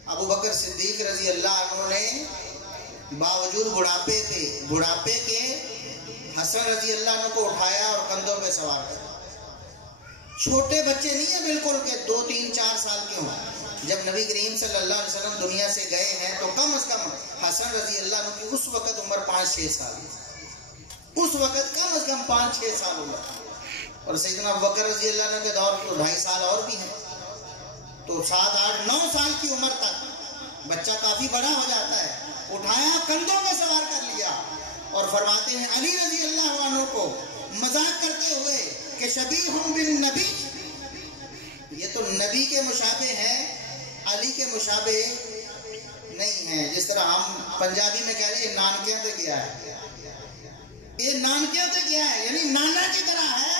ابو بکر صدیق رضی اللہ عنہ نے باوجود بڑھاپے کے حسن رضی اللہ عنہ کو اٹھایا اور کندھوں پہ سوار کیا۔ چھوٹے بچے نہیں ہیں بالکل کہ 2 3 4 سال کے ہوں، جب نبی کریم صلی اللہ علیہ وسلم دنیا سے گئے ہیں تو کم از کم حسن رضی اللہ عنہ کی اس وقت عمر 5-6 سال، اس وقت کم از کم 5-6 سال عمر، اور سیدنا ابو بکر رضی اللہ عنہ کے دور تو 2.5 سال اور بھی ہیں، تو 7 8 9 سال کی عمر تک بچہ کافی بڑا ہو جاتا ہے، اٹھایا کندھوں میں سوار کر لیا، اور فرماتے ہیں علی رضی اللہ عنہ کو مذاق کرتے ہوئے کہ شبیہ بالنبی، یہ تو نبی کے مشابہ ہیں، علی کے مشابہ نہیں ہیں۔ جس طرح ہم پنجابی میں کہہ رہے ہیں نانکیاں تے گیا ہے، یہ نانکیاں تے گیا ہے، یعنی نانا کی طرح ہے،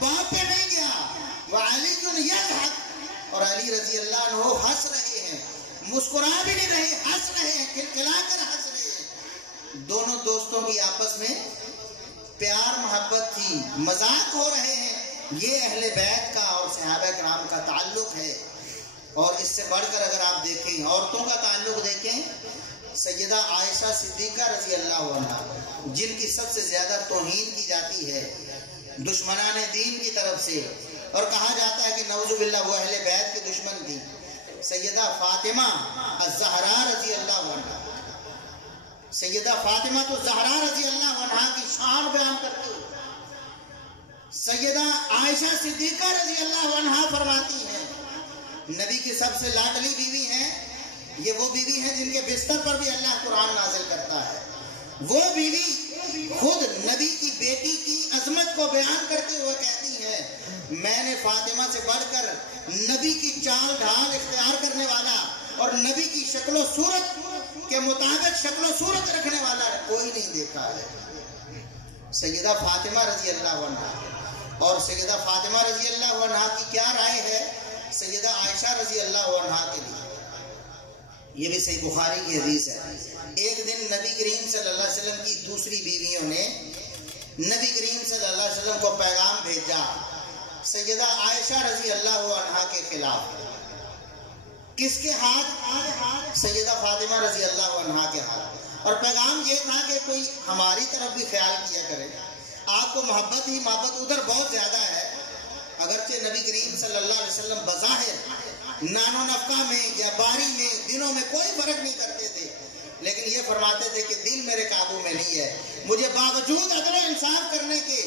باپ پہ نہیں گیا۔ وعلی یضحک، اور علی رضی اللہ عنہ ہنس رہے ہیں، مسکرا بھی نہیں رہے، ہنس رہے ہیں، کھلکھلا کر ہنس رہے ہیں۔ دونوں دوستوں کی آپس میں پیار محبت تھی، مذاق ہو رہے ہیں۔ یہ اہل بیت کا اور صحابہ کرام کا تعلق ہے، اور اس سے بڑھ کر اگر آپ دیکھیں عورتوں کا تعلق دیکھیں سیدہ عائشہ صدیقہ رضی اللہ عنہا، جن کی سب سے زیادہ توہین کی جاتی ہے دشمنان دین کی طرف سے، اور کہا جاتا ہے کہ نعوذ باللہ وہ اہل بیت کی دشمن تھی، سیدہ فاطمہ الزہرا رضی اللہ عنہا۔ سیدہ فاطمہ تو زہرا رضی اللہ عنہا کی شان بیان کرتے ہوئے سیدہ عائشہ صدیقہ رضی اللہ عنہا فرماتی ہیں، نبی کی سب سے لاڈلی بیوی ہیں، یہ وہ بیوی ہیں جن کے بستر پر بھی اللہ قرآن نازل کرتا ہے۔ وہ بیوی خود نبی کی بیٹی کی عظمت کو بیان کرتے ہوئے کہتی ہے، میں نے فاطمہ سے بڑھ کر نبی کی چال ڈھال اختیار کرنے والا اور نبی کی شکل و صورت کے مطابق شکل و صورت رکھنے والا کوئی نہیں دیکھا ہے۔ سیدہ فاطمہ رضی اللہ عنہا، اور سیدہ فاطمہ رضی اللہ عنہا کی کیا رائے ہے سیدہ عائشہ رضی اللہ عنہا کے لیے؟ یہ بھی صحیح بخاری کی حدیث ہے۔ ایک دن نبی کریم صلی اللہ علیہ وسلم کی دوسری بیویوں نے نبی کریم صلی اللہ علیہ وسلم کو پیغام بھیجا سیدہ عائشہ رضی اللہ عنہا کے خلاف۔ کس کے ہاتھ؟ سیدہ فاطمہ رضی اللہ عنہا کے ہاتھ۔ اور پیغام یہ تھا کہ کوئی ہماری طرف بھی خیال کیا کرے، آپ کو محبت ہی محبت ادھر بہت زیادہ ہے۔ اگرچہ نبی کریم صلی اللہ علیہ وسلم بظاہر نان و نفقہ میں یا باری میں دنوں میں کوئی فرق نہیں کرتے تھے، لیکن یہ فرماتے تھے کہ دل میرے قابو میں نہیں ہے، مجھے باوجود عدل و انصاف کرنے کے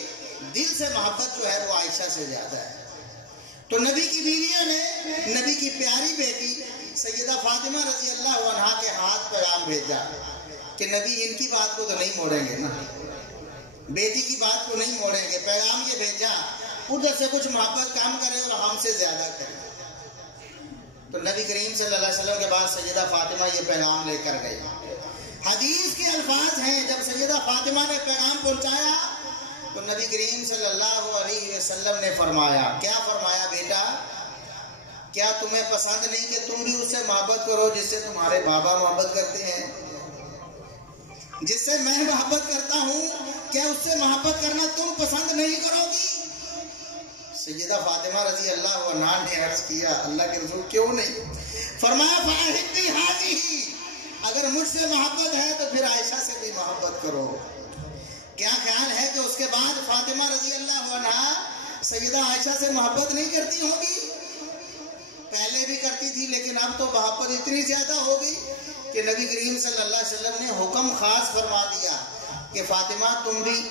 دل سے محبت جو ہے وہ عائشہ سے زیادہ ہے۔ تو نبی کی بیویوں نے نبی کی پیاری بیٹی سیدہ فاطمہ رضی اللہ عنہا کے ہاتھ پیغام بھیجا کہ نبی ان کی بات کو تو نہیں موڑیں گے نا، بیٹی کی بات کو نہیں موڑیں گے۔ پیغام یہ بھیجا ادھر سے کچھ محبت کام کرے اور ہم سے زیادہ کرے۔ تو نبی کریم صلی اللہ علیہ وسلم کے بعد سیدہ فاطمہ یہ پیغام لے کر گئی۔ حدیث کے الفاظ ہیں، جب سیدہ فاطمہ نے پیغام پہنچایا تو نبی کریم صلی اللہ علیہ وسلم نے فرمایا، کیا فرمایا؟ بیٹا کیا تمہیں پسند نہیں کہ تم بھی اس سے محبت کرو جس سے تمہارے بابا محبت کرتے ہیں؟ جس سے میں محبت کرتا ہوں کیا اس سے محبت کرنا تم پسند نہیں کرو گی؟ سیدہ فاطمہ رضی اللہ عنہا نے عرض کیا، اللہ کے رسول کیوں نہیں؟ فرمایا فاحبی ہذہ، اگر مجھ سے محبت ہے تو پھر عائشہ سے بھی محبت کرو۔ کیا خیال ہے کہ اس کے بعد فاطمہ رضی اللہ عنہا سیدہ عائشہ سے محبت نہیں کرتی ہوگی؟ پہلے بھی کرتی تھی، لیکن اب تو محبت اتنی زیادہ ہو گئی کہ نبی کریم صلی اللہ علیہ وسلم نے حکم خاص فرما دیا کہ فاطمہ تم بھی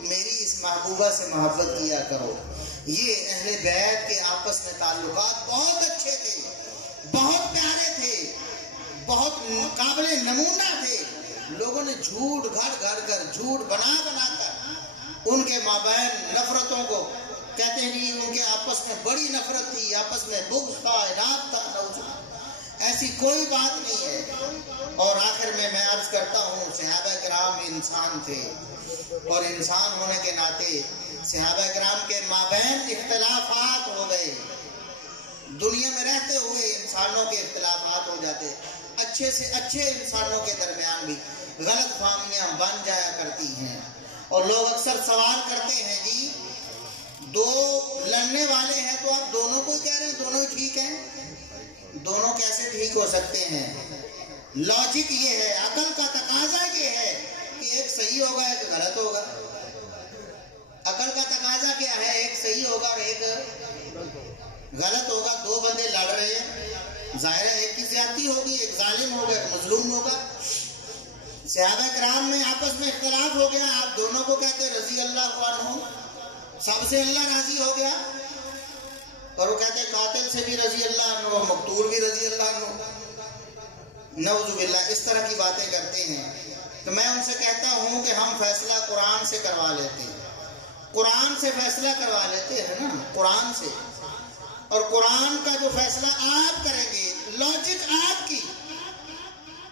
میری اس محبوبہ سے محبت کیا کرو۔ یہ اہل بیت کے آپس میں تعلقات بہت اچھے تھے، بہت پیارے تھے، بہت قابل نمونہ تھے۔ لوگوں نے جھوٹ گھڑ گھڑ کر، جھوٹ بنا بنا کر ان کے مابین نفرتوں کو کہتے ہیں جی ان کے آپس میں بڑی نفرت تھی، آپس میں بغض تھا، عناد تھا، ایسی کوئی بات نہیں ہے۔ اور آخر میں عرض کرتا ہوں، صحابہ کرام انسان تھے اور انسان ہونے کے ناطے صحابہ کرام کے مابین اختلافات ہو گئے۔ دنیا میں رہتے ہوئے انسانوں کے اختلافات ہو جاتے، اچھے سے اچھے انسانوں کے درمیان بھی غلط فہمیاں بن جایا کرتی ہیں۔ اور لوگ اکثر سوال کرتے ہیں جی دو لڑنے والے ہیں تو آپ دونوں کو ہی کہہ رہے ہیں دونوں ہی ٹھیک ہیں؟ دونوں کیسے ٹھیک ہو سکتے ہیں؟ لاجک یہ ہے، عقل کا تقاضا یہ ہے کہ ایک صحیح ہوگا ایک غلط ہوگا۔ عقل کا تقاضا کیا ہے؟ ایک صحیح ہوگا اور ایک غلط ہوگا۔ دو بندے لڑ رہے ہیں، ظاہر ہے ایک کی زیادتی ہوگی، ایک ظالم ہوگا ایک مظلوم ہوگا۔ صحابہ کرام میں آپس میں اختلاف ہو گیا، آپ دونوں کو کہتے رضی اللہ عنہ، سب سے اللہ راضی ہو گیا، اور وہ کہتے قاتل سے بھی رضی اللہ عنہ، مقتول بھی رضی اللہ عنہ، نعوذ باللہ، اس طرح کی باتیں کرتے ہیں۔ تو میں ان سے کہتا ہوں کہ ہم فیصلہ قرآن سے کروا لیتے ہیں، قرآن سے فیصلہ کروا لیتے ہیں نا، قرآن سے، اور قرآن کا جو فیصلہ آپ کریں گے، لاجک آپ کی،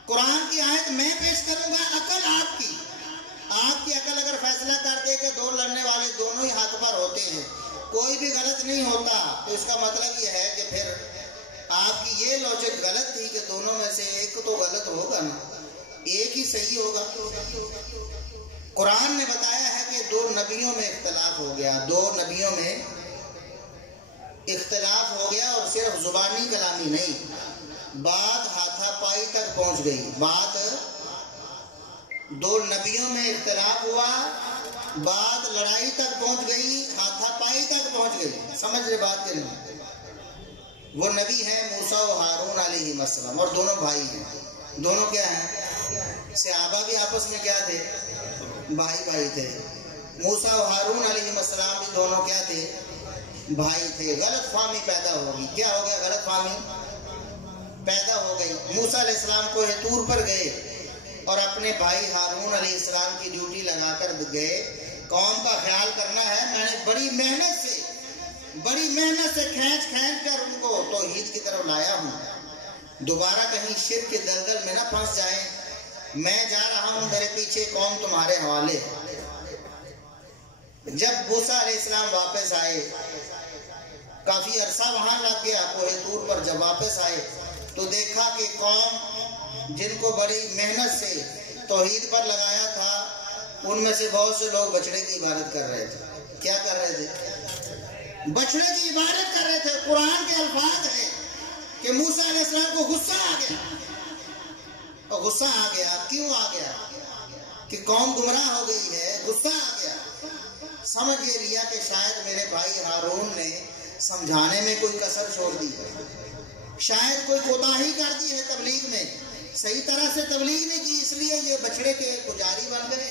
قرآن کی آیت میں پیش کروں گا، عقل آپ کی عقل اگر فیصلہ کر دے کہ دو لڑنے والے دونوں ہی ہاتھ پر ہوتے ہیں، کوئی بھی غلط نہیں ہوتا، تو اس کا مطلب یہ ہے کہ پھر آپ کی یہ لاجک غلط تھی کہ دونوں میں سے ایک تو غلط ہوگا نا، ایک ہی صحیح ہوگا۔ قرآن نے بتایا ہے کہ دو نبیوں میں اختلاف ہو گیا، دو نبیوں میں اختلاف ہو گیا، اور صرف زبانی کلامی نہیں، بات ہاتھا پائی تک پہنچ گئی، بات دو نبیوں میں اختلاف ہوا، بات لڑائی تک پہنچ گئی، ہاتھا پائی تک پہنچ گئی. سمجھ رہے بات کے نہیں؟ وہ نبی ہیں موسیٰ و ہارون علیہ السلام، اور دونوں بھائی ہیں. دونوں کیا ہیں؟ صحابہ بھی آپس میں کیا تھے؟ بھائی تھے. موسیٰ و ہارون علیہ السلام بھی دونوں کیا تھے؟ بھائی تھے. غلط فہمی پیدا ہوگی. کیا ہو گیا؟ غلط فہمی پیدا ہو گئی. موسیٰ علیہ السلام کوہ طور پر گئے اور اپنے بھائی ہارون علیہ السلام کی ڈیوٹی لگا کر گئے. قوم کا خیال کرنا ہے، میں نے بڑی محنت سے کھینچ کر ان کو توحید کی طرف لایا ہوں. دوبارہ کہیں شرک کے دلدل میں نہ پھنس جائیں. میں جا رہا ہوں، میرے پیچھے قوم تمہارے حوالے. جب موسیٰ علیہ السلام واپس آئے، کافی عرصہ وہاں لگ گیا کوہ طور پر. جب واپس آئے تو دیکھا کہ قوم جن کو بڑی محنت سے توحید پر لگایا تھا، ان میں سے بہت سے لوگ بچڑے کی عبادت کر رہے تھے. کیا کر رہے تھے؟ بچڑے کی عبادت کر رہے تھے. قرآن کے الفاظ ہیں کہ موسیٰ علیہ السلام کو غصہ آ گیا. اور غصہ آ گیا کیوں آ گیا؟ کہ قوم گمراہ ہو گئی ہے. غصہ آ گیا. سمجھ یہ لیا کہ شاید میرے بھائی ہارون نے سمجھانے میں کوئی کسر چھوڑ دی ہے، شاید کوئی کوتاہی کر دی ہے تبلیغ میں، صحیح طرح سے تبلیغ نہیں کی، اس لیے یہ بچڑے کے پجاری بن گئے.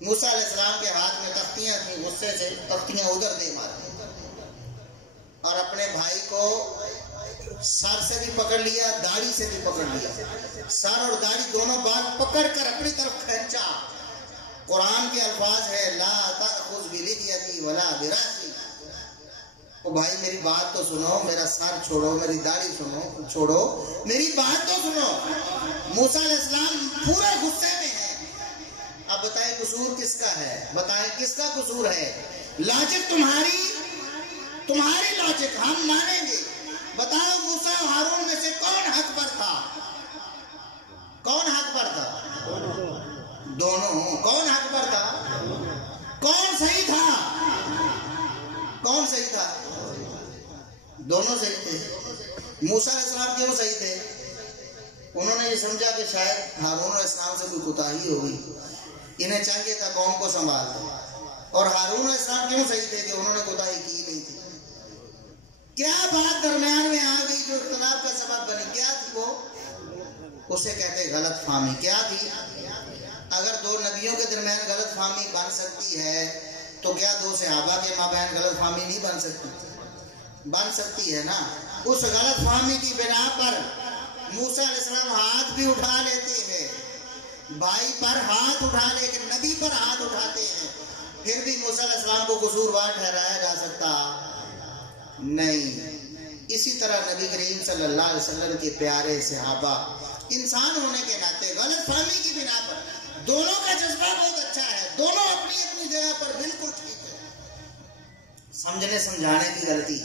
موسیٰ علیہ السلام کے ہاتھ میں تختیاں تھیں، غصے سے تختیاں ادھر دے ماری اور اپنے بھائی کو سر سے بھی پکڑ لیا، داڑھی سے بھی پکڑ لیا. سر اور داڑھی دونوں بال پکڑ کر اپنی طرف کھینچا. قرآن کے الفاظ ہے لا تأخذ بلحیتی ولا برأسی. او بھائی میری بات تو سنو، میرا سر چھوڑو، میری داڑھی چھوڑو، میری بات تو سنو. موسیٰ علیہ السلام پورے غصے میں ہیں. اب بتائیں قصور کس کا ہے؟ بتائیں کس کا قصور ہے؟ لاجک تمہاری لاجک ہم مانیں گے. بتاؤ موسیٰ و ہارون میں سے کون حق پر تھا؟ کون حق پر تھا؟ دونوں. کون حق پر تھا؟ کون صحیح تھا؟ کون صحیح تھا؟ دونوں صحیح تھے. موسیٰ علیہ السلام کیوں صحیح تھے؟ انہوں نے یہ سمجھا کہ شاید ہارون علیہ السلام سے کوئی کوتاہی ہوگی، انہیں چاہیے تھا قوم کو سنبھال دیں. اور ہارون علیہ السلام کیوں صحیح تھے؟ کہ انہوں نے کوتاہی کی نہیں تھی. کیا بات درمیان میں آ گئی جو اختلاف کا سبب بنی؟ کیا تھی وہ؟ اسے کہتے غلط فہمی. کیا تھی؟ اگر دو نبیوں کے درمیان غلط فہمی بن سکتی ہے تو کیا دو صحابہ کے مابین غلط فہمی نہیں بن سکتی؟ بن سکتی ہے نا. اس غلط فہمی کی بنا پر موسیٰ علیہ السلام ہاتھ بھی اٹھا لیتے ہیں، بھائی پر ہاتھ اٹھا لے کے نبی پر ہاتھ اٹھاتے ہیں، پھر بھی موسیٰ علیہ السلام کو قصوروار ٹھہرایا جا سکتا نہیں. اسی طرح نبی کریم صلی اللہ علیہ وسلم کے پیارے صحابہ انسان ہونے کے ناطے غلط فہمی کی بنا پر دونوں کا جذبہ بہت اچھا ہے، دونوں اپنی اپنی جگہ پر بالکل ٹھیک ہے. سمجھنے سمجھانے کی غلطی،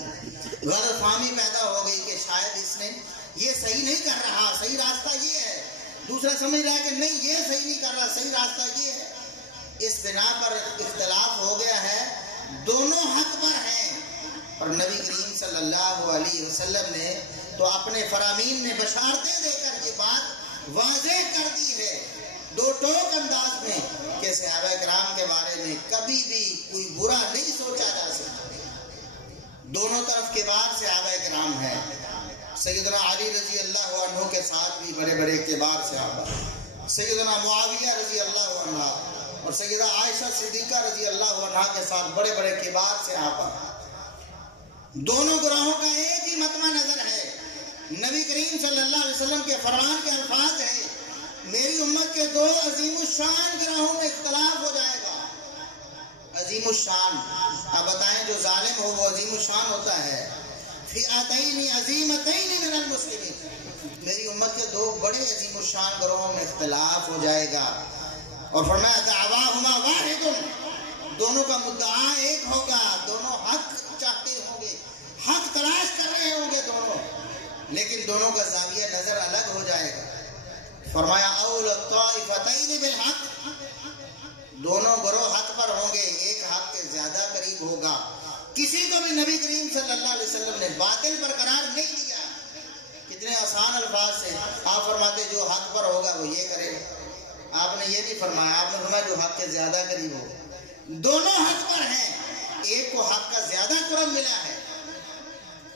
غلط فہمی پیدا ہو گئی کہ شاید اس نے یہ صحیح نہیں کر رہا، صحیح راستہ یہ ہے. دوسرا سمجھ رہا ہے کہ نہیں یہ صحیح نہیں کر رہا، صحیح راستہ یہ ہے. اس بنا پر اختلاف ہو گیا ہے. دونوں حق پر ہیں. اور نبی کریم صلی اللہ علیہ وسلم نے تو اپنے فرامین میں بشارتیں دے کر یہ بات واضح کر دی ہے دو ٹوک انداز میں کہ صحابہ کرام کے بارے میں کبھی بھی کوئی برا نہیں سوچا جا سکتا. دونوں طرف کے بعد صحابہ کرام ہیں. سیدنا علی رضی اللہ عنہ کے ساتھ بھی بڑے بڑے کبار صحابہ، سیدنا معاویہ رضی اللہ عنہ اور سیدہ عائشہ صدیقہ رضی اللہ عنہ کے ساتھ بڑے بڑے کبار صحابہ. دونوں گروہوں کا ایک ہی مطمع نظر ہے. نبی کریم صلی اللہ علیہ وسلم کے فرمان کے الفاظ ہیں میری امت کے دو عظیم الشان گروہوں میں اختلاف ہو جائے گا. عظیم الشان، اب بتائیں جو ظالم ہو وہ عظیم الشان ہوتا ہے. فئتین عظیمتین من المسلمین، میری امت کے دو بڑے عظیم الشان گروہوں میں اختلاف ہو جائے گا. اور فرمایا دعواہما واحد، دونوں کا مدعا ایک ہوگا، دونوں حق چاہتے ہوں گے، حق تلاش کر رہے ہوں گے دونوں، لیکن دونوں کا زاویہ نظر الگ ہو جائے گا. فرمایا اول الطائفتین بالحق، دونوں گروہ حق پر ہوں گے، ایک حق کے زیادہ قریب ہوگا. کسی کو بھی نبی کریم صلی اللہ علیہ وسلم نے باطل پر قرار نہیں دیا. کتنے آسان الفاظ سے آپ فرماتے جو حق پر ہوگا وہ یہ کرے گا، آپ نے یہ نہیں فرمایا، آپ نے فرمایا جو حق کے زیادہ قریب ہو. دونوں حق پر ہیں، ایک کو حق کا زیادہ قرب ملا ہے،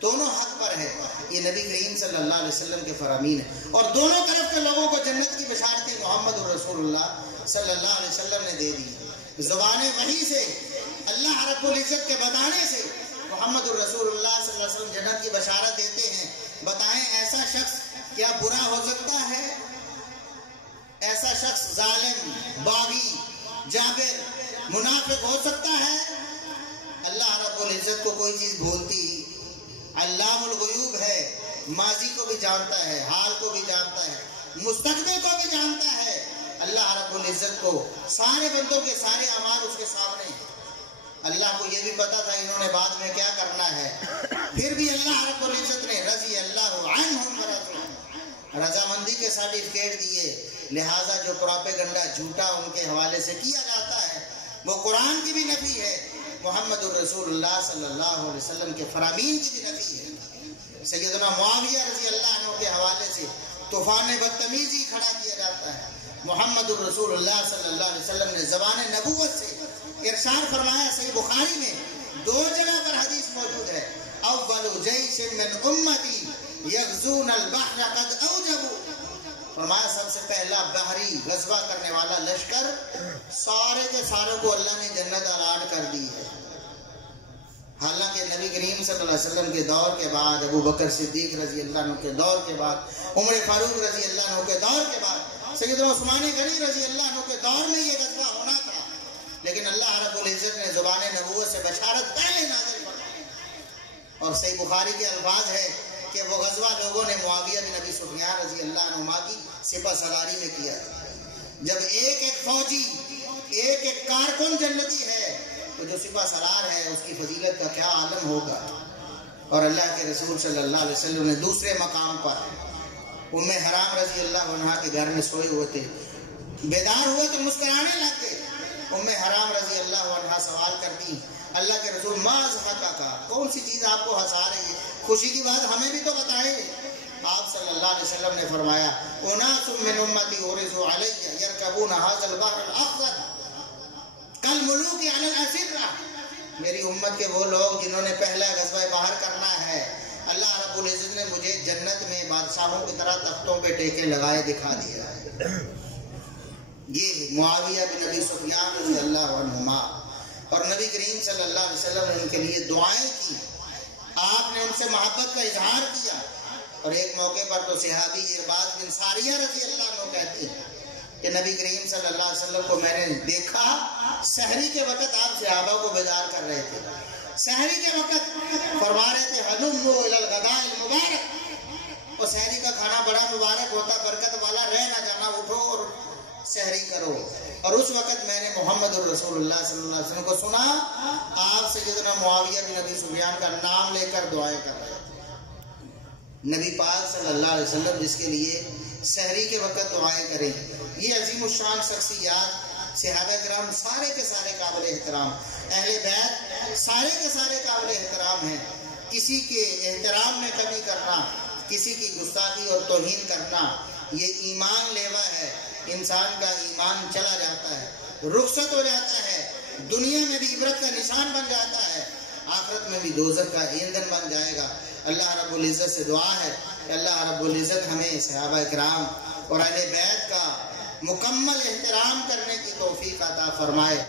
دونوں حق پر ہے. یہ نبی کریم صلی اللہ علیہ وسلم کے فرامین ہیں، اور دونوں طرف کے لوگوں کو جنت کی بشارتیں محمد الرسول اللہ صلی اللہ علیہ وسلم نے دے دی. زبان وحی سے، اللہ رب العزت کے بتانے سے محمد الرسول اللہ صلی اللہ علیہ وسلم جنت کی بشارت دیتے ہیں. بتائیں ایسا شخص کیا برا ہو سکتا ہے؟ ایسا شخص ظالم، باغی، جابر، منافق ہو سکتا ہے؟ اللہ رب العزت کو کوئی چیز بھولتی، علام الغیوب ہے، ماضی کو بھی جانتا ہے، حال کو بھی جانتا ہے، مستقبل کو بھی جانتا ہے. اللہ رب العزت کو سارے بندوں کے سارے اعمال اس کے سامنے ہیں. اللہ کو یہ بھی پتا تھا انہوں نے بعد میں کیا کرنا ہے، پھر بھی اللہ رب العزت نے رضی اللہ عنہم رضامندی کے سرٹیفکیٹ دیے. لہٰذا جو پروپیگنڈا جھوٹا ان کے حوالے سے کیا جاتا ہے وہ قرآن کی بھی نفی ہے، محمد الرسول اللہ صلی اللہ علیہ وسلم کے فرامین کی بھی نفی ہے. سیدنا معاویہ رضی اللہ عنہ کے حوالے سے طوفان بدتمیزی کھڑا کیا جاتا ہے. محمد الرسول اللہ صلی اللہ علیہ وسلم نے زبان نبوت سے ارشاد فرمایا، صحیح بخاری میں 2 جگہ پر حدیث موجود ہے، اول جیش من امتی یغزون البحر قد اوجبوا. فرمایا سب سے پہلا بحری غزوہ کرنے والا لشکر سارے کے ساروں کو اللہ نے جنت اعلان کر دی ہے. حالانکہ نبی کریم صلی اللہ علیہ وسلم کے دور کے بعد، ابو بکر صدیق رضی اللہ عنہ کے دور کے بعد، عمر فاروق رضی اللہ عنہ کے دور کے بعد، سیدنا عثمان غنی رضی اللہ عنہ کے دور میں یہ غزوہ ہونا تھا، لیکن اللہ رب العزت نے زبان نبوت سے بشارت پہلے نازل فرمائی. اور صحیح بخاری کے الفاظ ہے کہ وہ غزوہ لوگوں نے معاویہ بن ابی سفیان رضی اللہ عنہ کی سپہ سالاری میں کیا. جب ایک ایک فوجی، ایک ایک کارکن جنتی ہے تو جو سپہ سالار ہے اس کی فضیلت کا کیا عالم ہوگا. اور اللہ کے رسول صلی اللہ علیہ وسلم نے دوسرے مقام پر ام حرام رضی اللہ عنہ کے گھر میں سوئے ہوئے تھے، بیدار ہوئے تو مسکرانے لگ گئے. ام حرام رضی اللہ عنہ سوال کرتی، اللہ کے رسول ما ضحکا کا، کون سی چیز آپ کو ہنسا رہی ہے؟ خوشی کی بات ہمیں بھی تو بتائیں. آپ صلی اللہ علیہ وسلم نے فرمایا، اناس من امتی عرضوا علی یرکبون هذا البحر الاخضر کالملوک علی الاسرہ. میری امت کے وہ لوگ جنہوں نے پہلا غزوہ بحر کرنا ہے، اللہ رب العزت نے مجھے جنت میں بادشاہوں کی طرح تختوں پہ ٹیکے لگائے دکھا دیا ہے. یہ معاویہ بن ابی سفیان رضی اللہ عنہما، اور نبی کریم صلی اللہ علیہ وسلم نے ان کے لیے دعائیں کی، آپ نے ان سے محبت کا اظہار کیا. اور ایک موقع پر تو صحابی ارباز بن ساریہ رضی اللہ عنہ کہتے ہیں کہ نبی کریم صلی اللہ علیہ وسلم کو میں نے دیکھا سحری کے وقت آپ صحابہ کو بیدار کر رہے تھے. سحری کے وقت فرما رہے تھے ہلموا الی الغداء المبارک، اور سحری کا کھانا بڑا مبارک ہوتا، برکت والا، رہ نہ جانا، اٹھو اور سحری کرو. اور اس وقت میں نے محمد الرسول اللہ صلی اللہ علیہ وسلم کو سنا آپ سیدنا معاویہ بن ابی سفیان کا نام لے کر دعائیں کر رہے تھے. نبی پاک صلی اللہ علیہ وسلم جس کے لیے سحری کے وقت دعائیں کریں، یہ عظیم الشان شخصیات، صحابہ کرام سارے کے سارے قابل احترام، اہل بیت سارے کے سارے قابل احترام ہیں. کسی کے احترام میں کمی کرنا، کسی کی گستاخی اور توہین کرنا، یہ ایمان لیوا ہے. انسان کا ایمان چلا جاتا ہے، رخصت ہو جاتا ہے، دنیا میں بھی عبرت کا نشان بن جاتا ہے، آخرت میں بھی دوزخ کا ایندھن بن جائے گا. اللہ رب العزت سے دعا ہے کہ اللہ رب العزت ہمیں صحابہ کرام اور اہل بیت کا مکمل احترام کرنے کی توفیق عطا فرمائے.